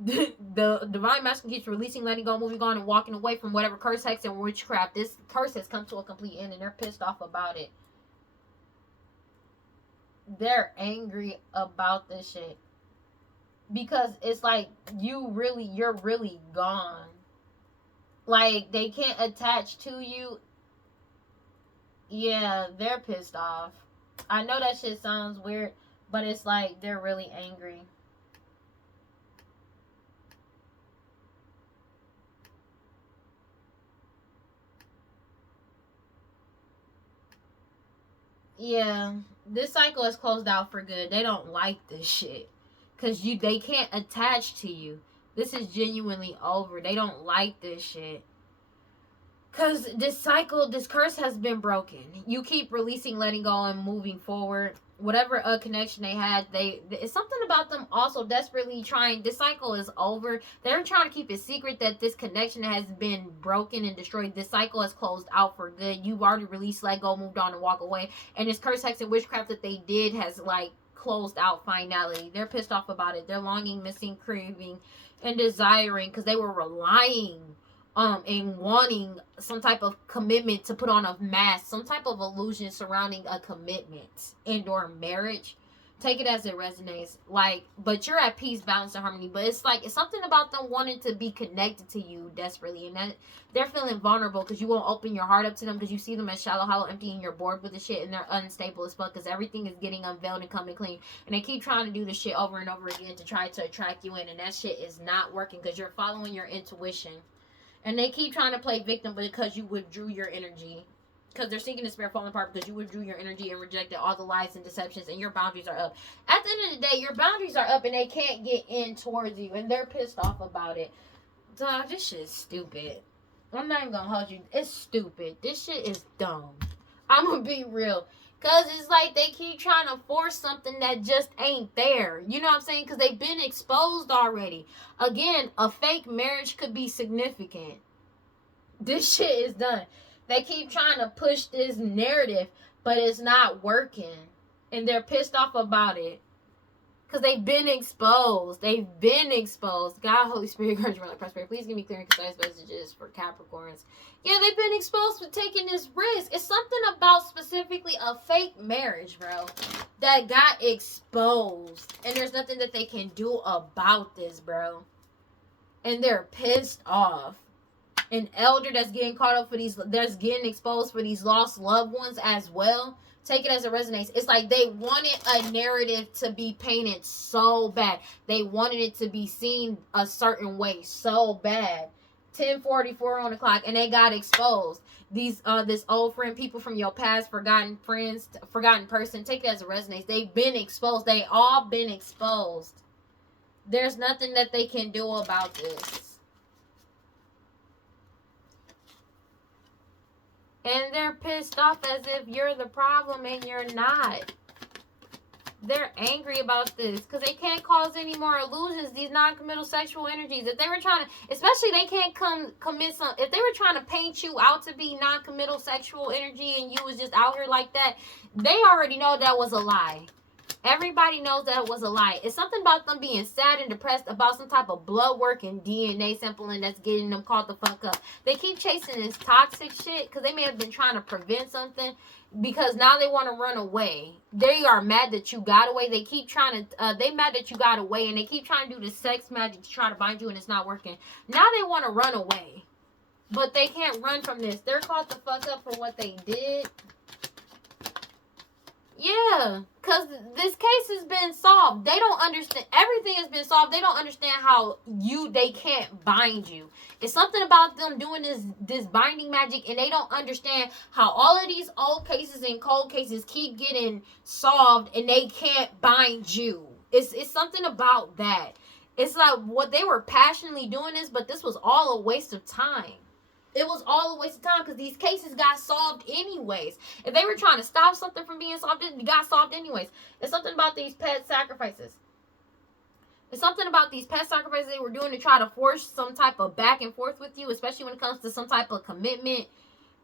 The Divine Masculine keeps releasing, letting go, moving on, and walking away from whatever curse, hex, and witchcraft. This curse has come to a complete end, and they're pissed off about it. They're angry about this shit because it's like you're really gone. Like, they can't attach to you. Yeah, they're pissed off. I know that shit sounds weird, but it's like they're really angry. Yeah, this cycle is closed out for good. They don't like this shit because they can't attach to you. This is genuinely over. They don't like this shit. Because this cycle, this curse has been broken. You keep releasing, letting go, and moving forward. Whatever connection they had, it's something about them also desperately trying. This cycle is over. They're trying to keep it secret that this connection has been broken and destroyed. This cycle has closed out for good. You've already released, let go, moved on, and walk away. And this curse, hex, and witchcraft that they did has, like, closed out finality. They're pissed off about it. They're longing, missing, craving, and desiring because they were relying and wanting some type of commitment to put on a mask, some type of illusion surrounding a commitment and or marriage. Take it as it resonates. Like, but you're at peace, balance, and harmony. But it's like, it's something about them wanting to be connected to you desperately, and that they're feeling vulnerable because you won't open your heart up to them because you see them as shallow, hollow, empty, and you're bored with the shit, and they're unstable as fuck because everything is getting unveiled and coming clean, and they keep trying to do this shit over and over again to try to attract you in, and that shit is not working because you're following your intuition. And they keep trying to play victim because you withdrew your energy. Because they're seeking the spirit falling apart because you withdrew your energy and rejected all the lies and deceptions, and your boundaries are up. At the end of the day, your boundaries are up and they can't get in towards you, and they're pissed off about it. Dog, this shit is stupid. I'm not even gonna hold you. It's stupid. This shit is dumb. I'm gonna be real. Because it's like they keep trying to force something that just ain't there. You know what I'm saying? Because they've been exposed already. Again, a fake marriage could be significant. This shit is done. They keep trying to push this narrative, but it's not working. And they're pissed off about it. Because they've been exposed. They've been exposed. God, Holy Spirit, courage, like prosperity. Please give me clear and concise messages for Capricorns. Yeah, they've been exposed for taking this risk. It's something about specifically a fake marriage, bro, that got exposed. And there's nothing that they can do about this, bro. And they're pissed off. An elder that's getting caught up for that's getting exposed for these lost loved ones as well. Take it as it resonates. It's like they wanted a narrative to be painted so bad. They wanted it to be seen a certain way so bad. 10:44 on the clock, and they got exposed. These this old friend, people from your past, forgotten friends, forgotten person. Take it as it resonates. They've been exposed. They all been exposed. There's nothing that they can do about this. And they're pissed off as if you're the problem and you're not. They're angry about this because they can't cause any more illusions, these non-committal sexual energies. If they were trying to, especially they can't commit some, if they were trying to paint you out to be non-committal sexual energy and you was just out here like that, they already know that was a lie. Everybody knows that it was a lie. It's something about them being sad and depressed about some type of blood work and DNA sampling that's getting them caught the fuck up. They keep chasing this toxic shit because they may have been trying to prevent something because now they want to run away. They are mad that you got away. They keep trying to, they mad that you got away and they keep trying to do the sex magic to try to bind you and it's not working. Now they want to run away. But they can't run from this. They're caught the fuck up for what they did. Yeah, because this case has been solved. They don't understand. Everything has been solved. They don't understand how they can't bind you. It's something about them doing this binding magic, and they don't understand how all of these old cases and cold cases keep getting solved, and they can't bind you. It's something about that. It's like what they were passionately doing this, but this was all a waste of time. It was all a waste of time because these cases got solved anyways. If they were trying to stop something from being solved, it got solved anyways. It's something about these pet sacrifices. It's something about these pet sacrifices they were doing to try to force some type of back and forth with you, especially when it comes to some type of commitment.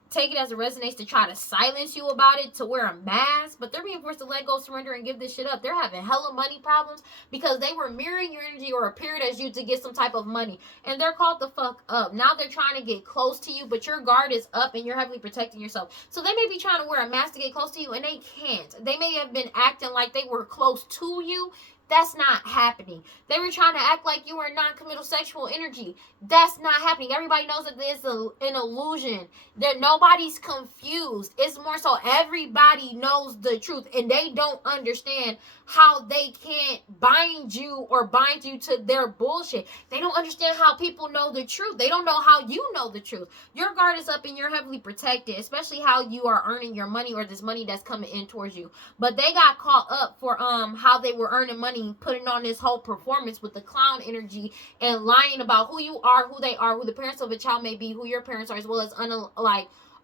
Take it as a resonance to try to silence you about it, to wear a mask, but they're being forced to let go, surrender, and give this shit up. They're having hella money problems because they were mirroring your energy or appeared as you to get some type of money, and they're called the fuck up. Now they're trying to get close to you, but your guard is up and you're heavily protecting yourself. So they may be trying to wear a mask to get close to you, and they can't. They may have been acting like they were close to you. That's not happening. They were trying to act like you were non-committal sexual energy. That's not happening. Everybody knows that it's an illusion. That nobody's confused. It's more so everybody knows the truth, and they don't understand how they can't bind you or bind you to their bullshit. They don't understand how people know the truth. They don't know how you know the truth. Your guard is up and you're heavily protected, especially how you are earning your money or this money that's coming in towards you. But they got caught up for how they were earning money, putting on this whole performance with the clown energy and lying about who you are, who they are, who the parents of a child may be, who your parents are, as well as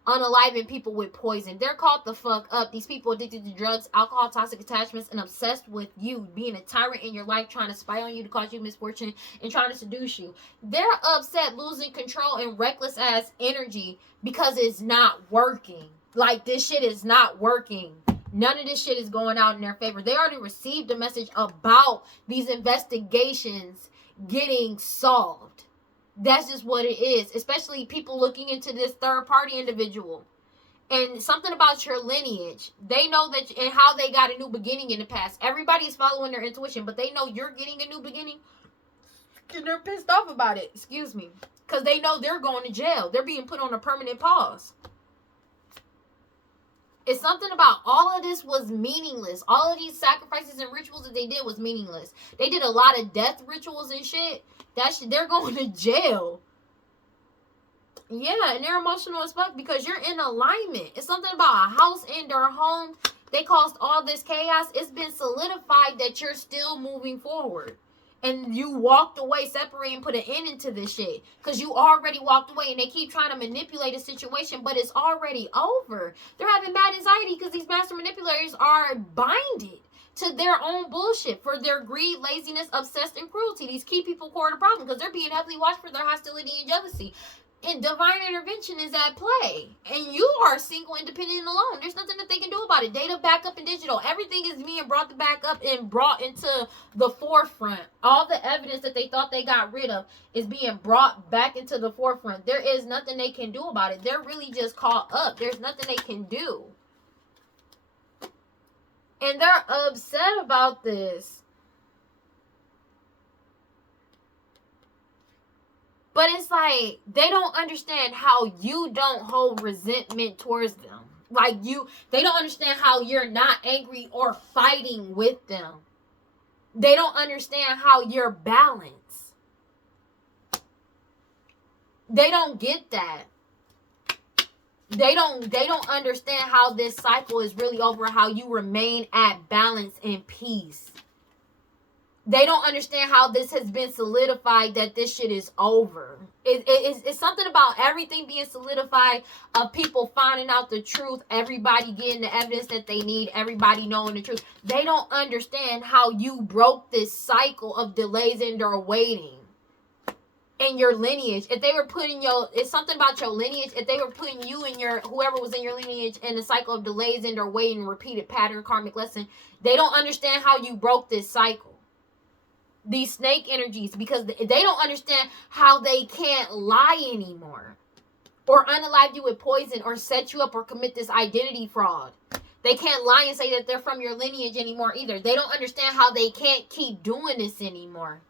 unaliving people with poison. They're caught the fuck up. These people addicted to drugs, alcohol, toxic attachments, and obsessed with you, being a tyrant in your life, trying to spy on you to cause you misfortune and trying to seduce you. They're upset, losing control, and reckless ass energy because it's not working. Like, this shit is not working. None of this shit is going out in their favor. They already received a message about these investigations getting solved. That's just what it is. Especially people looking into this third party individual. And something about your lineage. They know that and how they got a new beginning in the past. Everybody's following their intuition, but they know you're getting a new beginning. And they're pissed off about it. Excuse me. Because they know they're going to jail. They're being put on a permanent pause. It's something about all of this was meaningless. All of these sacrifices and rituals that they did was meaningless. They did a lot of death rituals and shit. That shit, they're going to jail. Yeah, and they're emotional as fuck because you're in alignment. It's something about a house and their home. They caused all this chaos. It's been solidified that you're still moving forward. And you walked away, separate, and put an end into this shit. Because you already walked away. And they keep trying to manipulate a situation. But it's already over. They're having bad anxiety because these master manipulators are binded to their own bullshit. For their greed, laziness, obsessed, and cruelty. These key people core the problem. Because they're being heavily watched for their hostility and jealousy. And divine intervention is at play. And you are single, independent, and alone. There's nothing that they can do about it. Data, backup, and digital. Everything is being brought back up and brought into the forefront. All the evidence that they thought they got rid of is being brought back into the forefront. There is nothing they can do about it. They're really just caught up. There's nothing they can do. And they're upset about this. But it's like, they don't understand how you don't hold resentment towards them. Like, they don't understand how you're not angry or fighting with them. They don't understand how you're balanced. They don't get that. They don't understand how this cycle is really over, how you remain at balance and peace. They don't understand how this has been solidified, that this shit is over. It's something about everything being solidified, of people finding out the truth, everybody getting the evidence that they need, everybody knowing the truth. They don't understand how you broke this cycle of delays and or waiting. In your lineage, if they were putting it's something about your lineage, if they were putting you and whoever was in your lineage in a cycle of delays and or waiting, repeated pattern, karmic lesson, they don't understand how you broke this cycle. These snake energies, because they don't understand how they can't lie anymore, or unalive you with poison, or set you up, or commit this identity fraud. They can't lie and say that they're from your lineage anymore either. They don't understand how they can't keep doing this anymore.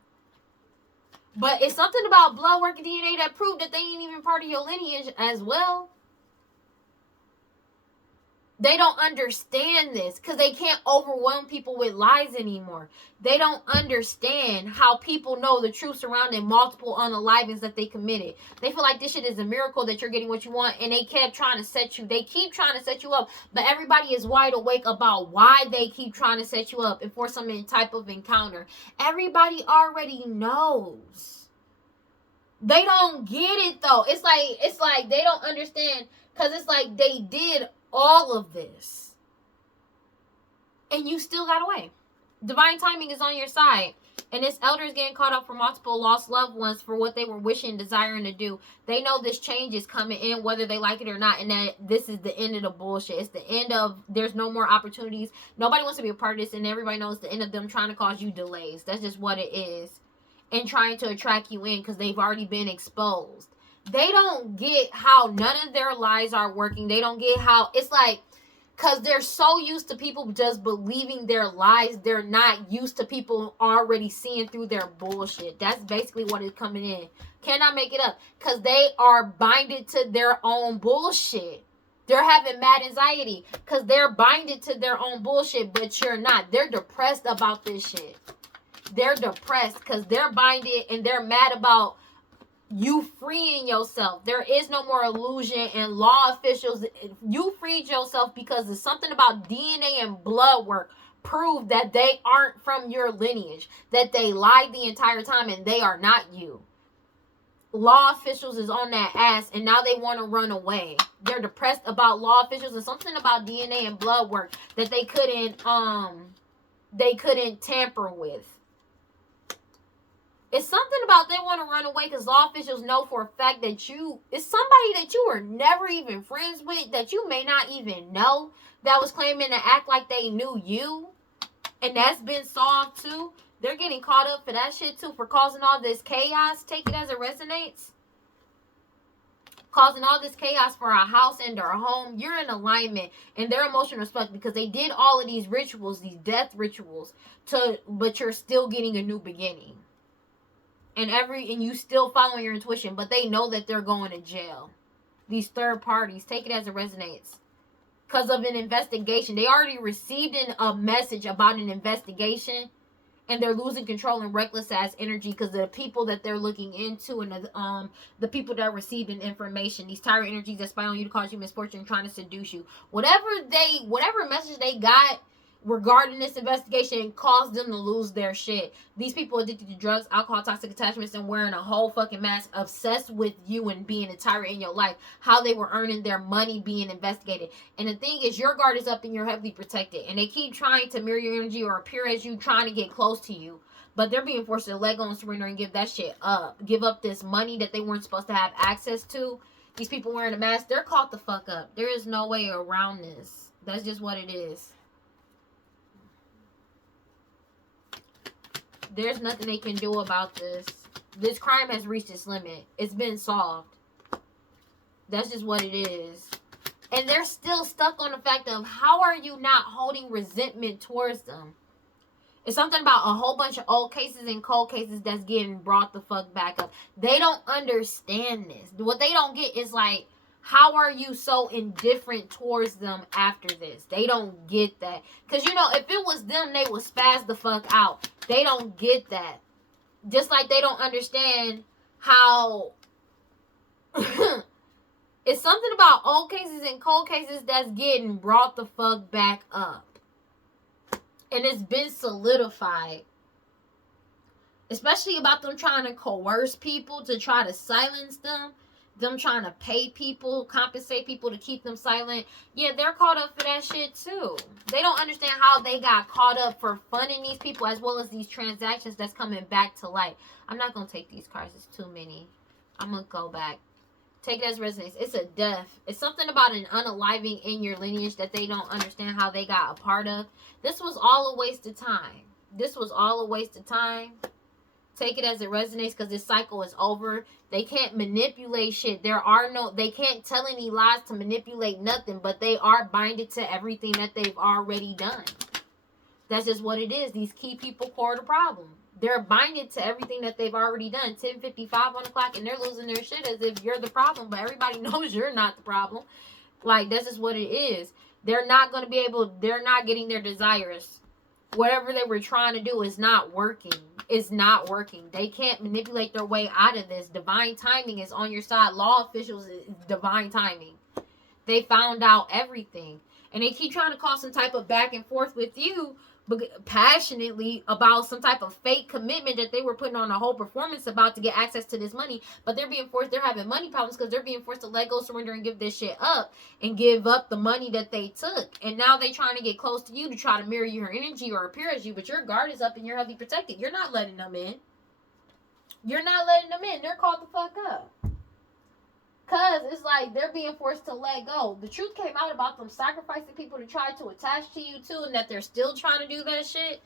But it's something about blood work and DNA that proved that they ain't even part of your lineage as well. They don't understand this because they can't overwhelm people with lies anymore. They don't understand how people know the truth surrounding multiple unalivings that they committed. They feel like this shit is a miracle that you're getting what you want, and they keep trying to set you up, but everybody is wide awake about why they keep trying to set you up and for some type of encounter. Everybody already knows. They don't get it though. It's like they don't understand, because it's like they did all of this and you still got away. Divine timing is on your side, and this elder is getting caught up for multiple lost loved ones for what they were wishing, desiring to do. They know this change is coming in whether they like it or not, and that this is the end of the bullshit. It's the end of, there's no more opportunities. Nobody wants to be a part of this, and everybody knows the end of them trying to cause you delays. That's just what it is, and trying to attract you in because they've already been exposed. They don't get how none of their lies are working. They don't get how, it's like, because they're so used to people just believing their lies, they're not used to people already seeing through their bullshit. That's basically what is coming in. Cannot make it up. Because they are binded to their own bullshit. They're having mad anxiety because they're binded to their own bullshit, but you're not. They're depressed about this shit. They're depressed because they're binded and they're mad about you freeing yourself. There is no more illusion, and law officials, you freed yourself because there's something about DNA and blood work prove that they aren't from your lineage, that they lied the entire time and they are not you. Law officials is on that ass, and now they want to run away. They're depressed about law officials and something about DNA and blood work that they couldn't tamper with. It's something about they want to run away because law officials know for a fact that it's somebody that you were never even friends with, that you may not even know, that was claiming to act like they knew you. And that's been solved too. They're getting caught up for that shit too, for causing all this chaos. Take it as it resonates. Causing all this chaos for our house and our home. You're in alignment, and their emotional respect, because they did all of these rituals, these death rituals, but you're still getting a new beginning. And you still following your intuition, but they know that they're going to jail. These third parties, take it as it resonates. Because of an investigation. They already received a message about an investigation, and they're losing control and reckless ass energy because of the people that they're looking into, and the people that are receiving information. These tyrant energies that spy on you to cause you misfortune, trying to seduce you. Whatever message they got regarding this investigation caused them to lose their shit. These people addicted to drugs, alcohol, toxic attachments, and wearing a whole fucking mask, obsessed with you and being a tyrant in your life. How they were earning their money being investigated. And the thing is, your guard is up and you're heavily protected. And they keep trying to mirror your energy or appear as you, trying to get close to you. But they're being forced to let go and surrender and give that shit up. Give up this money that they weren't supposed to have access to. These people wearing a mask, they're caught the fuck up. There is no way around this. That's just what it is. There's nothing they can do about this. This crime has reached its limit. It's been solved. That's just what it is. And they're still stuck on the fact of, how are you not holding resentment towards them? It's something about a whole bunch of old cases and cold cases that's getting brought the fuck back up. They don't understand this. What they don't get is like, how are you so indifferent towards them after this? They don't get that. Because, if it was them, they would spaz the fuck out. They don't get that. Just like they don't understand how it's something about old cases and cold cases that's getting brought the fuck back up. And it's been solidified. Especially about them trying to coerce people to try to silence them. Them trying to pay people, compensate people to keep them silent. Yeah, they're caught up for that shit too. They don't understand how they got caught up for funding these people, as well as these transactions that's coming back to light. I'm not going to take these cards. It's too many. I'm going to go back. Take it as resonance. It's a death. It's something about an unaliving in your lineage that they don't understand how they got a part of. This was all a waste of time. This was all a waste of time. Take it as it resonates, because this cycle is over. They can't manipulate shit. They can't tell any lies to manipulate nothing, but they are binded to everything that they've already done. That's just what it is. These key people core the problem. They're binded to everything that they've already done. 10:55 on the clock, and they're losing their shit as if you're the problem, but everybody knows you're not the problem. Like, that's just what it is. They're not going to be able, they're not getting their desires. Whatever they were trying to do is not working. It's not working. They can't manipulate their way out of this. Divine timing is on your side. Law officials is divine timing. They found out everything. And they keep trying to cause some type of back and forth with you passionately about some type of fake commitment that they were putting on a whole performance about to get access to this money. But they're being forced, they're having money problems because they're being forced to let go, surrender, and give this shit up and give up the money that they took. And now they trying to get close to you to try to mirror your energy or appear as you, but your guard is up and you're heavily protected. You're not letting them in. You're not letting them in. They're called the fuck up. Because it's like they're being forced to let go. The truth came out about them sacrificing people to try to attach to you too, and that they're still trying to do that shit.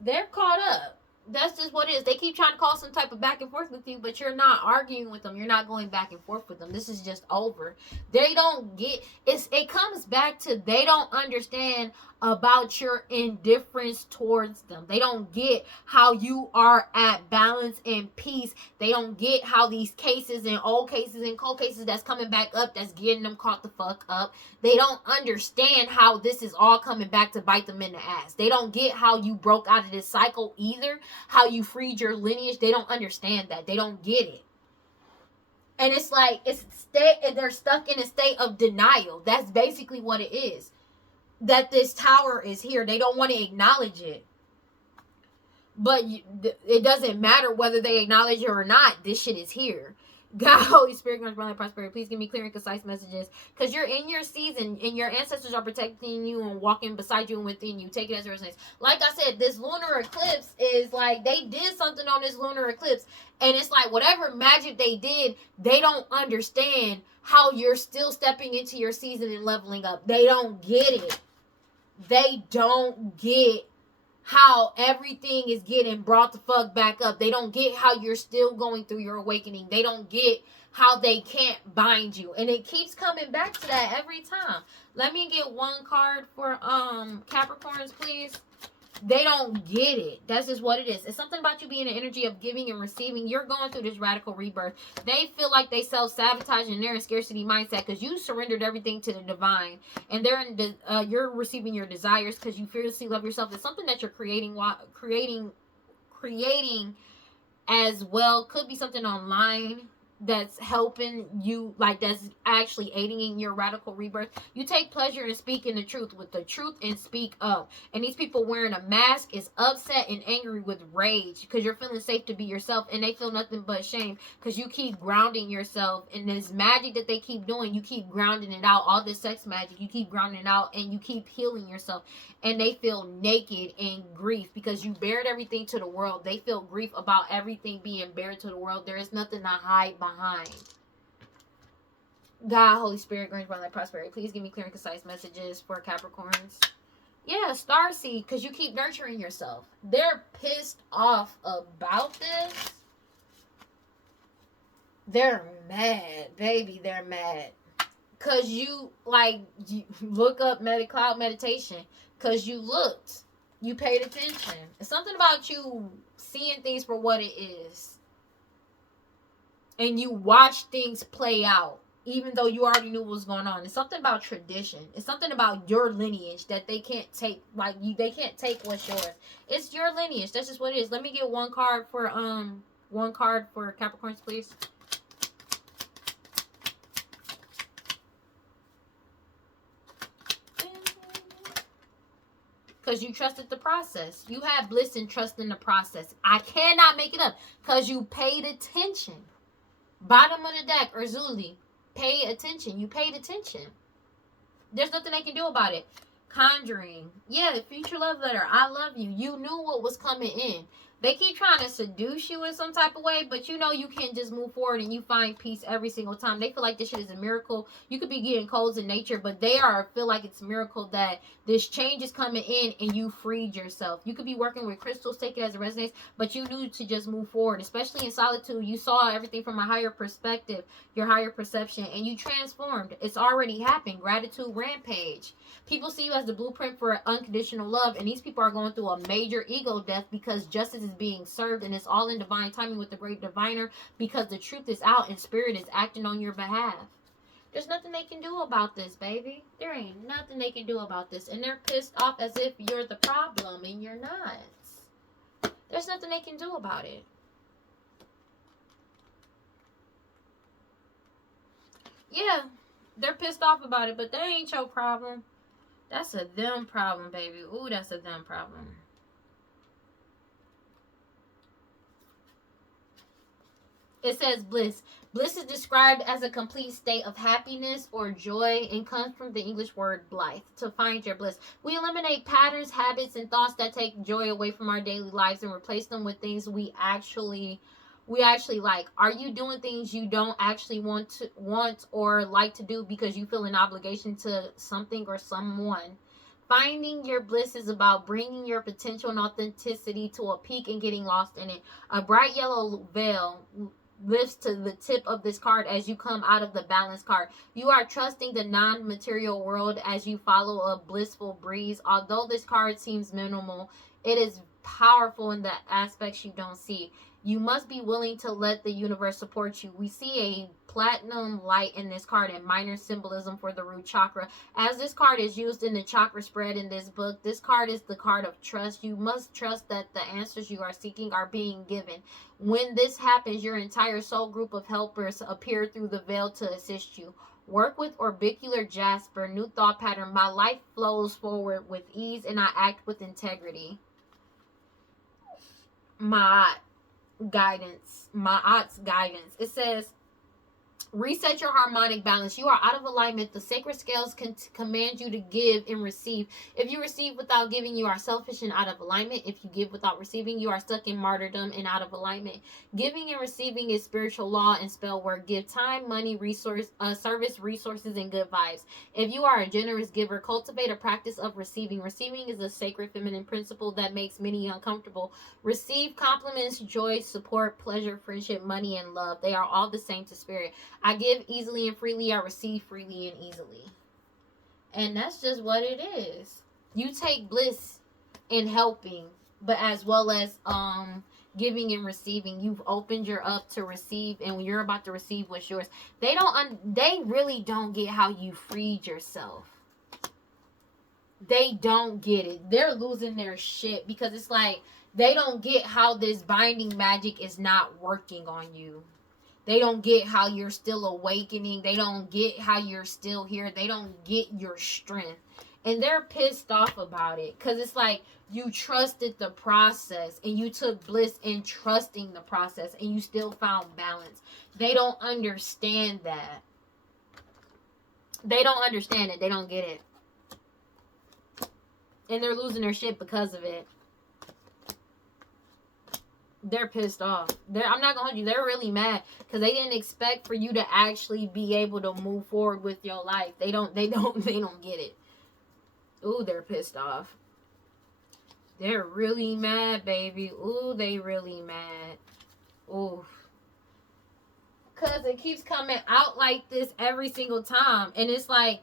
They're caught up. That's just what it is. They keep trying to cause some type of back and forth with you, but you're not arguing with them. You're not going back and forth with them. This is just over. They don't get it comes back to they don't understand about your indifference towards them. They don't get how you are at balance and peace. They don't get how these cases and old cases and cold cases that's coming back up, that's getting them caught the fuck up. They don't understand how this is all coming back to bite them in the ass. They don't get how you broke out of this cycle either, how you freed your lineage. They don't understand that. They don't get it. And it's like they're stuck in a state of denial. That's basically what it is. That this tower is here. They don't want to acknowledge it. But it doesn't matter whether they acknowledge it or not. This shit is here. God, Holy Spirit, grant brother prosperity. Please give me clear and concise messages. Because you're in your season and your ancestors are protecting you and walking beside you and within you. Take it as it resonates. Like I said, this lunar eclipse is like they did something on this lunar eclipse. And it's like whatever magic they did, they don't understand how you're still stepping into your season and leveling up. They don't get it. They don't get how everything is getting brought the fuck back up. They don't get how you're still going through your awakening. They don't get how they can't bind you. And it keeps coming back to that every time. Let me get one card for Capricorns, please. They don't get it. That's just what it is. It's something about you being the energy of giving and receiving. You're going through this radical rebirth. They feel like they self-sabotage and they're in scarcity mindset because you surrendered everything to the divine. And they're in you're receiving your desires because you fearlessly love yourself. It's something that you're creating as well. Could be something online that's helping you, like that's actually aiding in your radical rebirth. You take pleasure in speaking the truth with the truth and speak up. And these people wearing a mask is upset and angry with rage because you're feeling safe to be yourself, and they feel nothing but shame because you keep grounding yourself in this magic that they keep doing. You keep grounding it out, all this sex magic, you keep grounding it out, and you keep healing yourself. And they feel naked in grief because you bared everything to the world. They feel grief about everything being bared to the world. There is nothing to hide behind. God, Holy Spirit, grant my life prosperity. Please give me clear and concise messages for Capricorns. Yeah, Starseed, because you keep nurturing yourself. They're pissed off about this. They're mad, baby. They're mad. Because you look up cloud meditation. Because you looked. You paid attention. It's something about you seeing things for what it is. And you watch things play out. Even though you already knew what was going on. It's something about tradition. It's something about your lineage that they can't take. They can't take what's yours. It's your lineage. That's just what it is. Let me get one card for Capricorns, please. Because you trusted the process. You had bliss and trust in the process. I cannot make it up. Because you paid attention. Bottom of the deck, Urzuli. Pay attention. You paid attention. There's nothing they can do about it. Conjuring. Yeah, the future love letter. I love you. You knew what was coming in. They keep trying to seduce you in some type of way, but you know you can't just move forward and you find peace every single time. They feel like this shit is a miracle. You could be getting colds in nature, but they feel like it's a miracle that this change is coming in and you freed yourself. You could be working with crystals, take it as it resonates, but you knew to just move forward, especially in solitude. You saw everything from a higher perspective, your higher perception, and you transformed. It's already happened. Gratitude rampage. People see you as the blueprint for unconditional love, and these people are going through a major ego death because justice is being served, and it's all in divine timing with the great diviner because the truth is out and spirit is acting on your behalf. There's nothing they can do about this, baby. There ain't nothing they can do about this. And they're pissed off as if you're the problem and you're not. There's nothing they can do about it. Yeah, they're pissed off about it, but that ain't your problem. That's a them problem, baby. Ooh, that's a them problem. It says bliss. Bliss is described as a complete state of happiness or joy and comes from the English word blithe, to find your bliss. We eliminate patterns, habits, and thoughts that take joy away from our daily lives and replace them with things we actually like. Are you doing things you don't actually want or like to do because you feel an obligation to something or someone? Finding your bliss is about bringing your potential and authenticity to a peak and getting lost in it. A bright yellow veil lifts to the tip of this card as you come out of the balance card. You are trusting the non-material world as you follow a blissful breeze. Although this card seems minimal, it is powerful in the aspects you don't see. You must be willing to let the universe support you. We see a platinum light in this card and minor symbolism for the root chakra. As this card is used in the chakra spread in this book, this card is the card of trust. You must trust that the answers you are seeking are being given. When this happens, your entire soul group of helpers appear through the veil to assist you. Work with orbicular jasper, new thought pattern. My life flows forward with ease and I act with integrity. Ma'at's guidance. It says, reset your harmonic balance. You are out of alignment. The sacred scales can command you to give and receive. If you receive without giving, you are selfish and out of alignment. If you give without receiving, you are stuck in martyrdom and out of alignment. Giving and receiving is spiritual law and spell work. Give time, money, service, resources, and good vibes. If you are a generous giver, cultivate a practice of receiving. Receiving is a sacred feminine principle that makes many uncomfortable. Receive compliments, joy, support, pleasure, friendship, money, and love. They are all the same to spirit. I give easily and freely. I receive freely and easily. And that's just what it is. You take bliss in helping, but as well as giving and receiving. You've opened your up to receive, and when you're about to receive what's yours, they really don't get how you freed yourself. They don't get it. They're losing their shit because it's like they don't get how this binding magic is not working on you. They don't get how you're still awakening. They don't get how you're still here. They don't get your strength. And they're pissed off about it. Because it's like you trusted the process. And you took bliss in trusting the process. And you still found balance. They don't understand that. They don't understand it. They don't get it. And they're losing their shit because of it. They're pissed off. I'm not gonna hold you. They're really mad because they didn't expect for you to actually be able to move forward with your life. They don't get it. Ooh, they're pissed off. They're really mad, baby. Ooh, they really mad. Ooh. Because it keeps coming out like this every single time. And it's like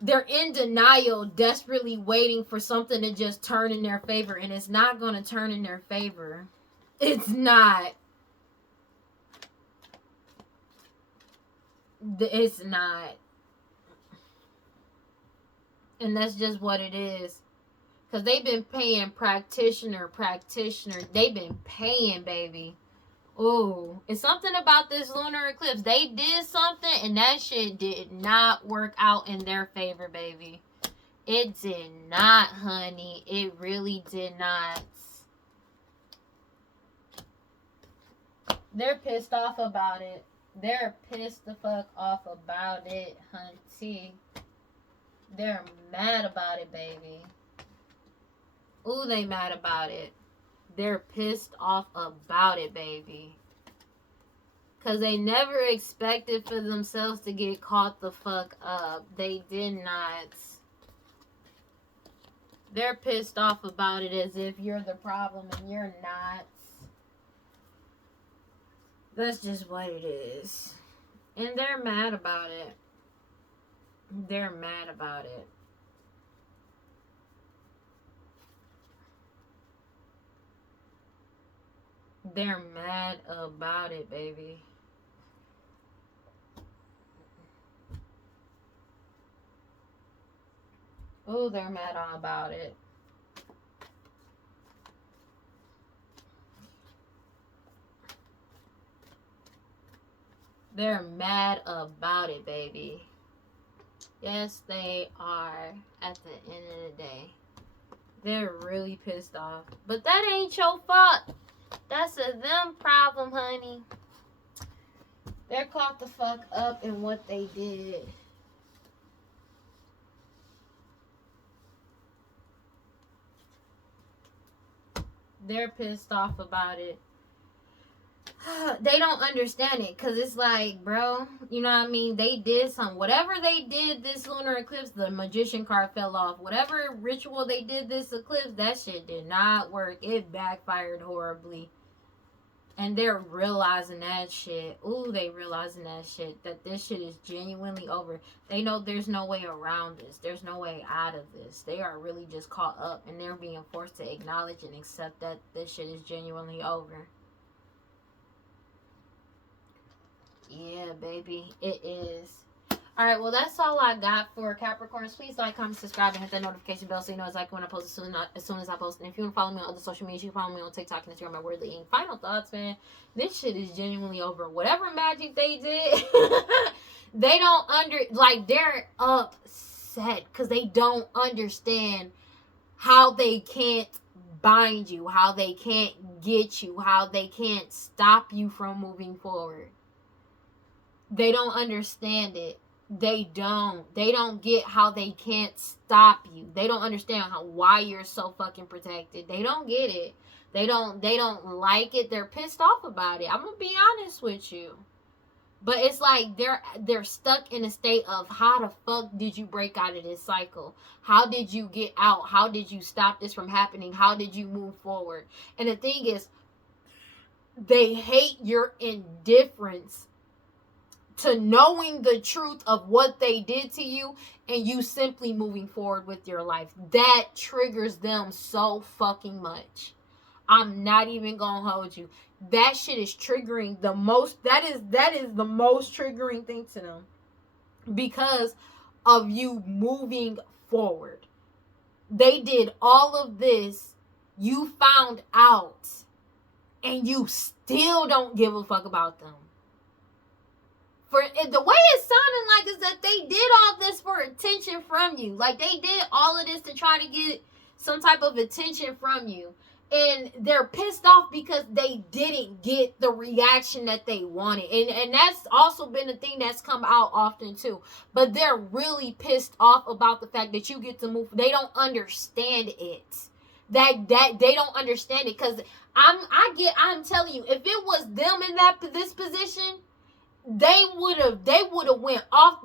they're in denial, desperately waiting for something to just turn in their favor. And it's not going to turn in their favor. It's not. It's not. And that's just what it is. Because they've been paying practitioner. They've been paying, baby. Ooh. It's something about this lunar eclipse. They did something and that shit did not work out in their favor, baby. It did not, honey. It really did not. They're pissed off about it. They're pissed the fuck off about it, hunty. They're mad about it, baby. Ooh, they mad about it. They're pissed off about it, baby. Because they never expected for themselves to get caught the fuck up. They did not. They're pissed off about it as if you're the problem and you're not. That's just what it is. And they're mad about it. They're mad about it. They're mad about it, baby. Oh, they're mad about it. They're mad about it, baby. Yes, they are. At the end of the day, they're really pissed off. But that ain't your fault. That's a them problem, honey. They're caught the fuck up in what they did. They're pissed off about it. They don't understand it because it's like, bro, you know what I mean? They did something. Whatever they did this lunar eclipse, the magician card fell off. Whatever ritual they did this eclipse, that shit did not work. It backfired horribly. And they're realizing that shit. Ooh, they realizing that shit. That this shit is genuinely over. They know there's no way around this. There's no way out of this. They are really just caught up. And they're being forced to acknowledge and accept that this shit is genuinely over. Yeah, baby. It is. Alright, well, that's all I got for Capricorns. Please like, comment, subscribe, and hit that notification bell so you know exactly when I post as soon as I post. And if you want to follow me on other social media, you can follow me on TikTok and Instagram at WeirdLee. And final thoughts, man. This shit is genuinely over. Whatever magic they did, they don't they're upset because they don't understand how they can't bind you, how they can't get you, how they can't stop you from moving forward. They don't understand it. They don't get how they can't stop you. They don't understand why you're so fucking protected. They don't get it. They don't like it. They're pissed off about it. I'm gonna be honest with you. But it's like they're stuck in a state of, how the fuck did you break out of this cycle? How did you get out? How did you stop this from happening? How did you move forward? And the thing is, they hate your indifference to knowing the truth of what they did to you and you simply moving forward with your life. That triggers them so fucking much. I'm not even gonna hold you. That shit is triggering the most. That is the most triggering thing to them because of you moving forward. They did all of this. You found out and you still don't give a fuck about them. For the way it sounded like is that they did all this for attention from you. Like, they did all of this to try to get some type of attention from you. And they're pissed off because they didn't get the reaction that they wanted. And that's also been a thing that's come out often too. But they're really pissed off about the fact that you get to move. They don't understand it. That they don't understand it. Because I'm telling you, if it was them in this position, they would have went off.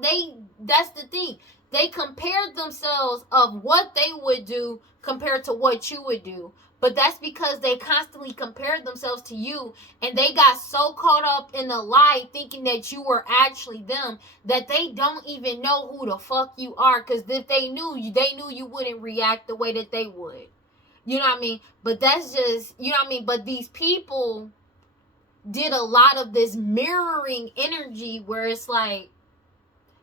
That's the thing. They compared themselves of what they would do compared to what you would do. But that's because they constantly compared themselves to you, and they got so caught up in the lie thinking that you were actually them that they don't even know who the fuck you are. Because if they knew you wouldn't react the way that they would. You know what I mean? But that's just, you know what I mean? But these people did a lot of this mirroring energy where it's like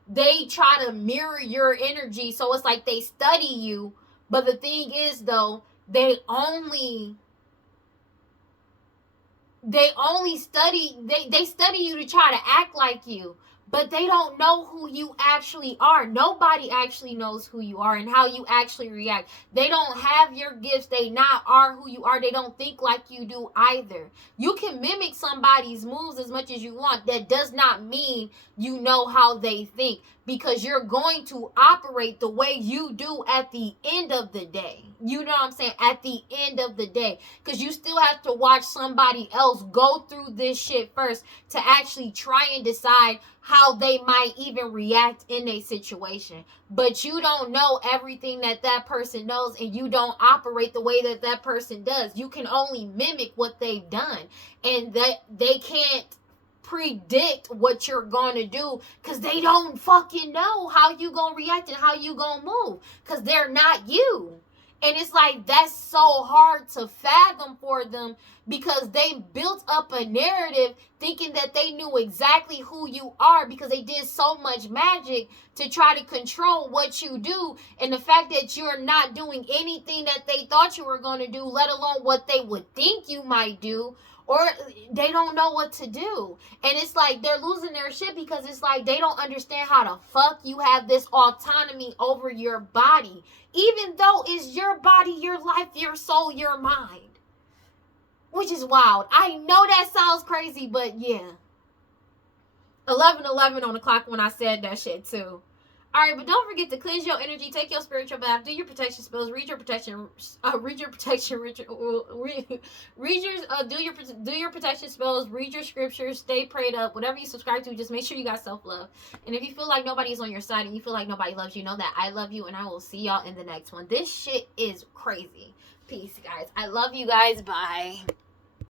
they try to mirror your energy, so it's like they study you. But the thing is, though, they only study you to try to act like you, but they don't know who you actually are. Nobody actually knows who you are and how you actually react. They don't have your gifts. They not are who you are. They don't think like you do either. You can mimic somebody's moves as much as you want. That does not mean you know how they think, because you're going to operate the way you do at the end of the day. You know what I'm saying? At the end of the day. Because you still have to watch somebody else go through this shit first to actually try and decide how they might even react in a situation. But you don't know everything that person knows, and you don't operate the way that person does. You can only mimic what they've done, and that they can't predict what you're gonna do because they don't fucking know how you gonna react and how you gonna move, because they're not you. And it's like, that's so hard to fathom for them, because they built up a narrative thinking that they knew exactly who you are, because they did so much magic to try to control what you do. And the fact that you're not doing anything that they thought you were going to do, let alone what they would think you might do, or they don't know what to do. And it's like they're losing their shit, because it's like they don't understand how the fuck you have this autonomy over your body, even though it's your body, your life, your soul, your mind. Which is wild. I know that sounds crazy, but yeah. 11:11 on the clock when I said that shit too. Alright, but don't forget to cleanse your energy, take your spiritual bath, do your protection spells, read your protection spells, read your scriptures, stay prayed up, whatever you subscribe to, just make sure you got self-love. And if you feel like nobody is on your side and you feel like nobody loves you, know that I love you, and I will see y'all in the next one. This shit is crazy. Peace, guys. I love you guys. Bye.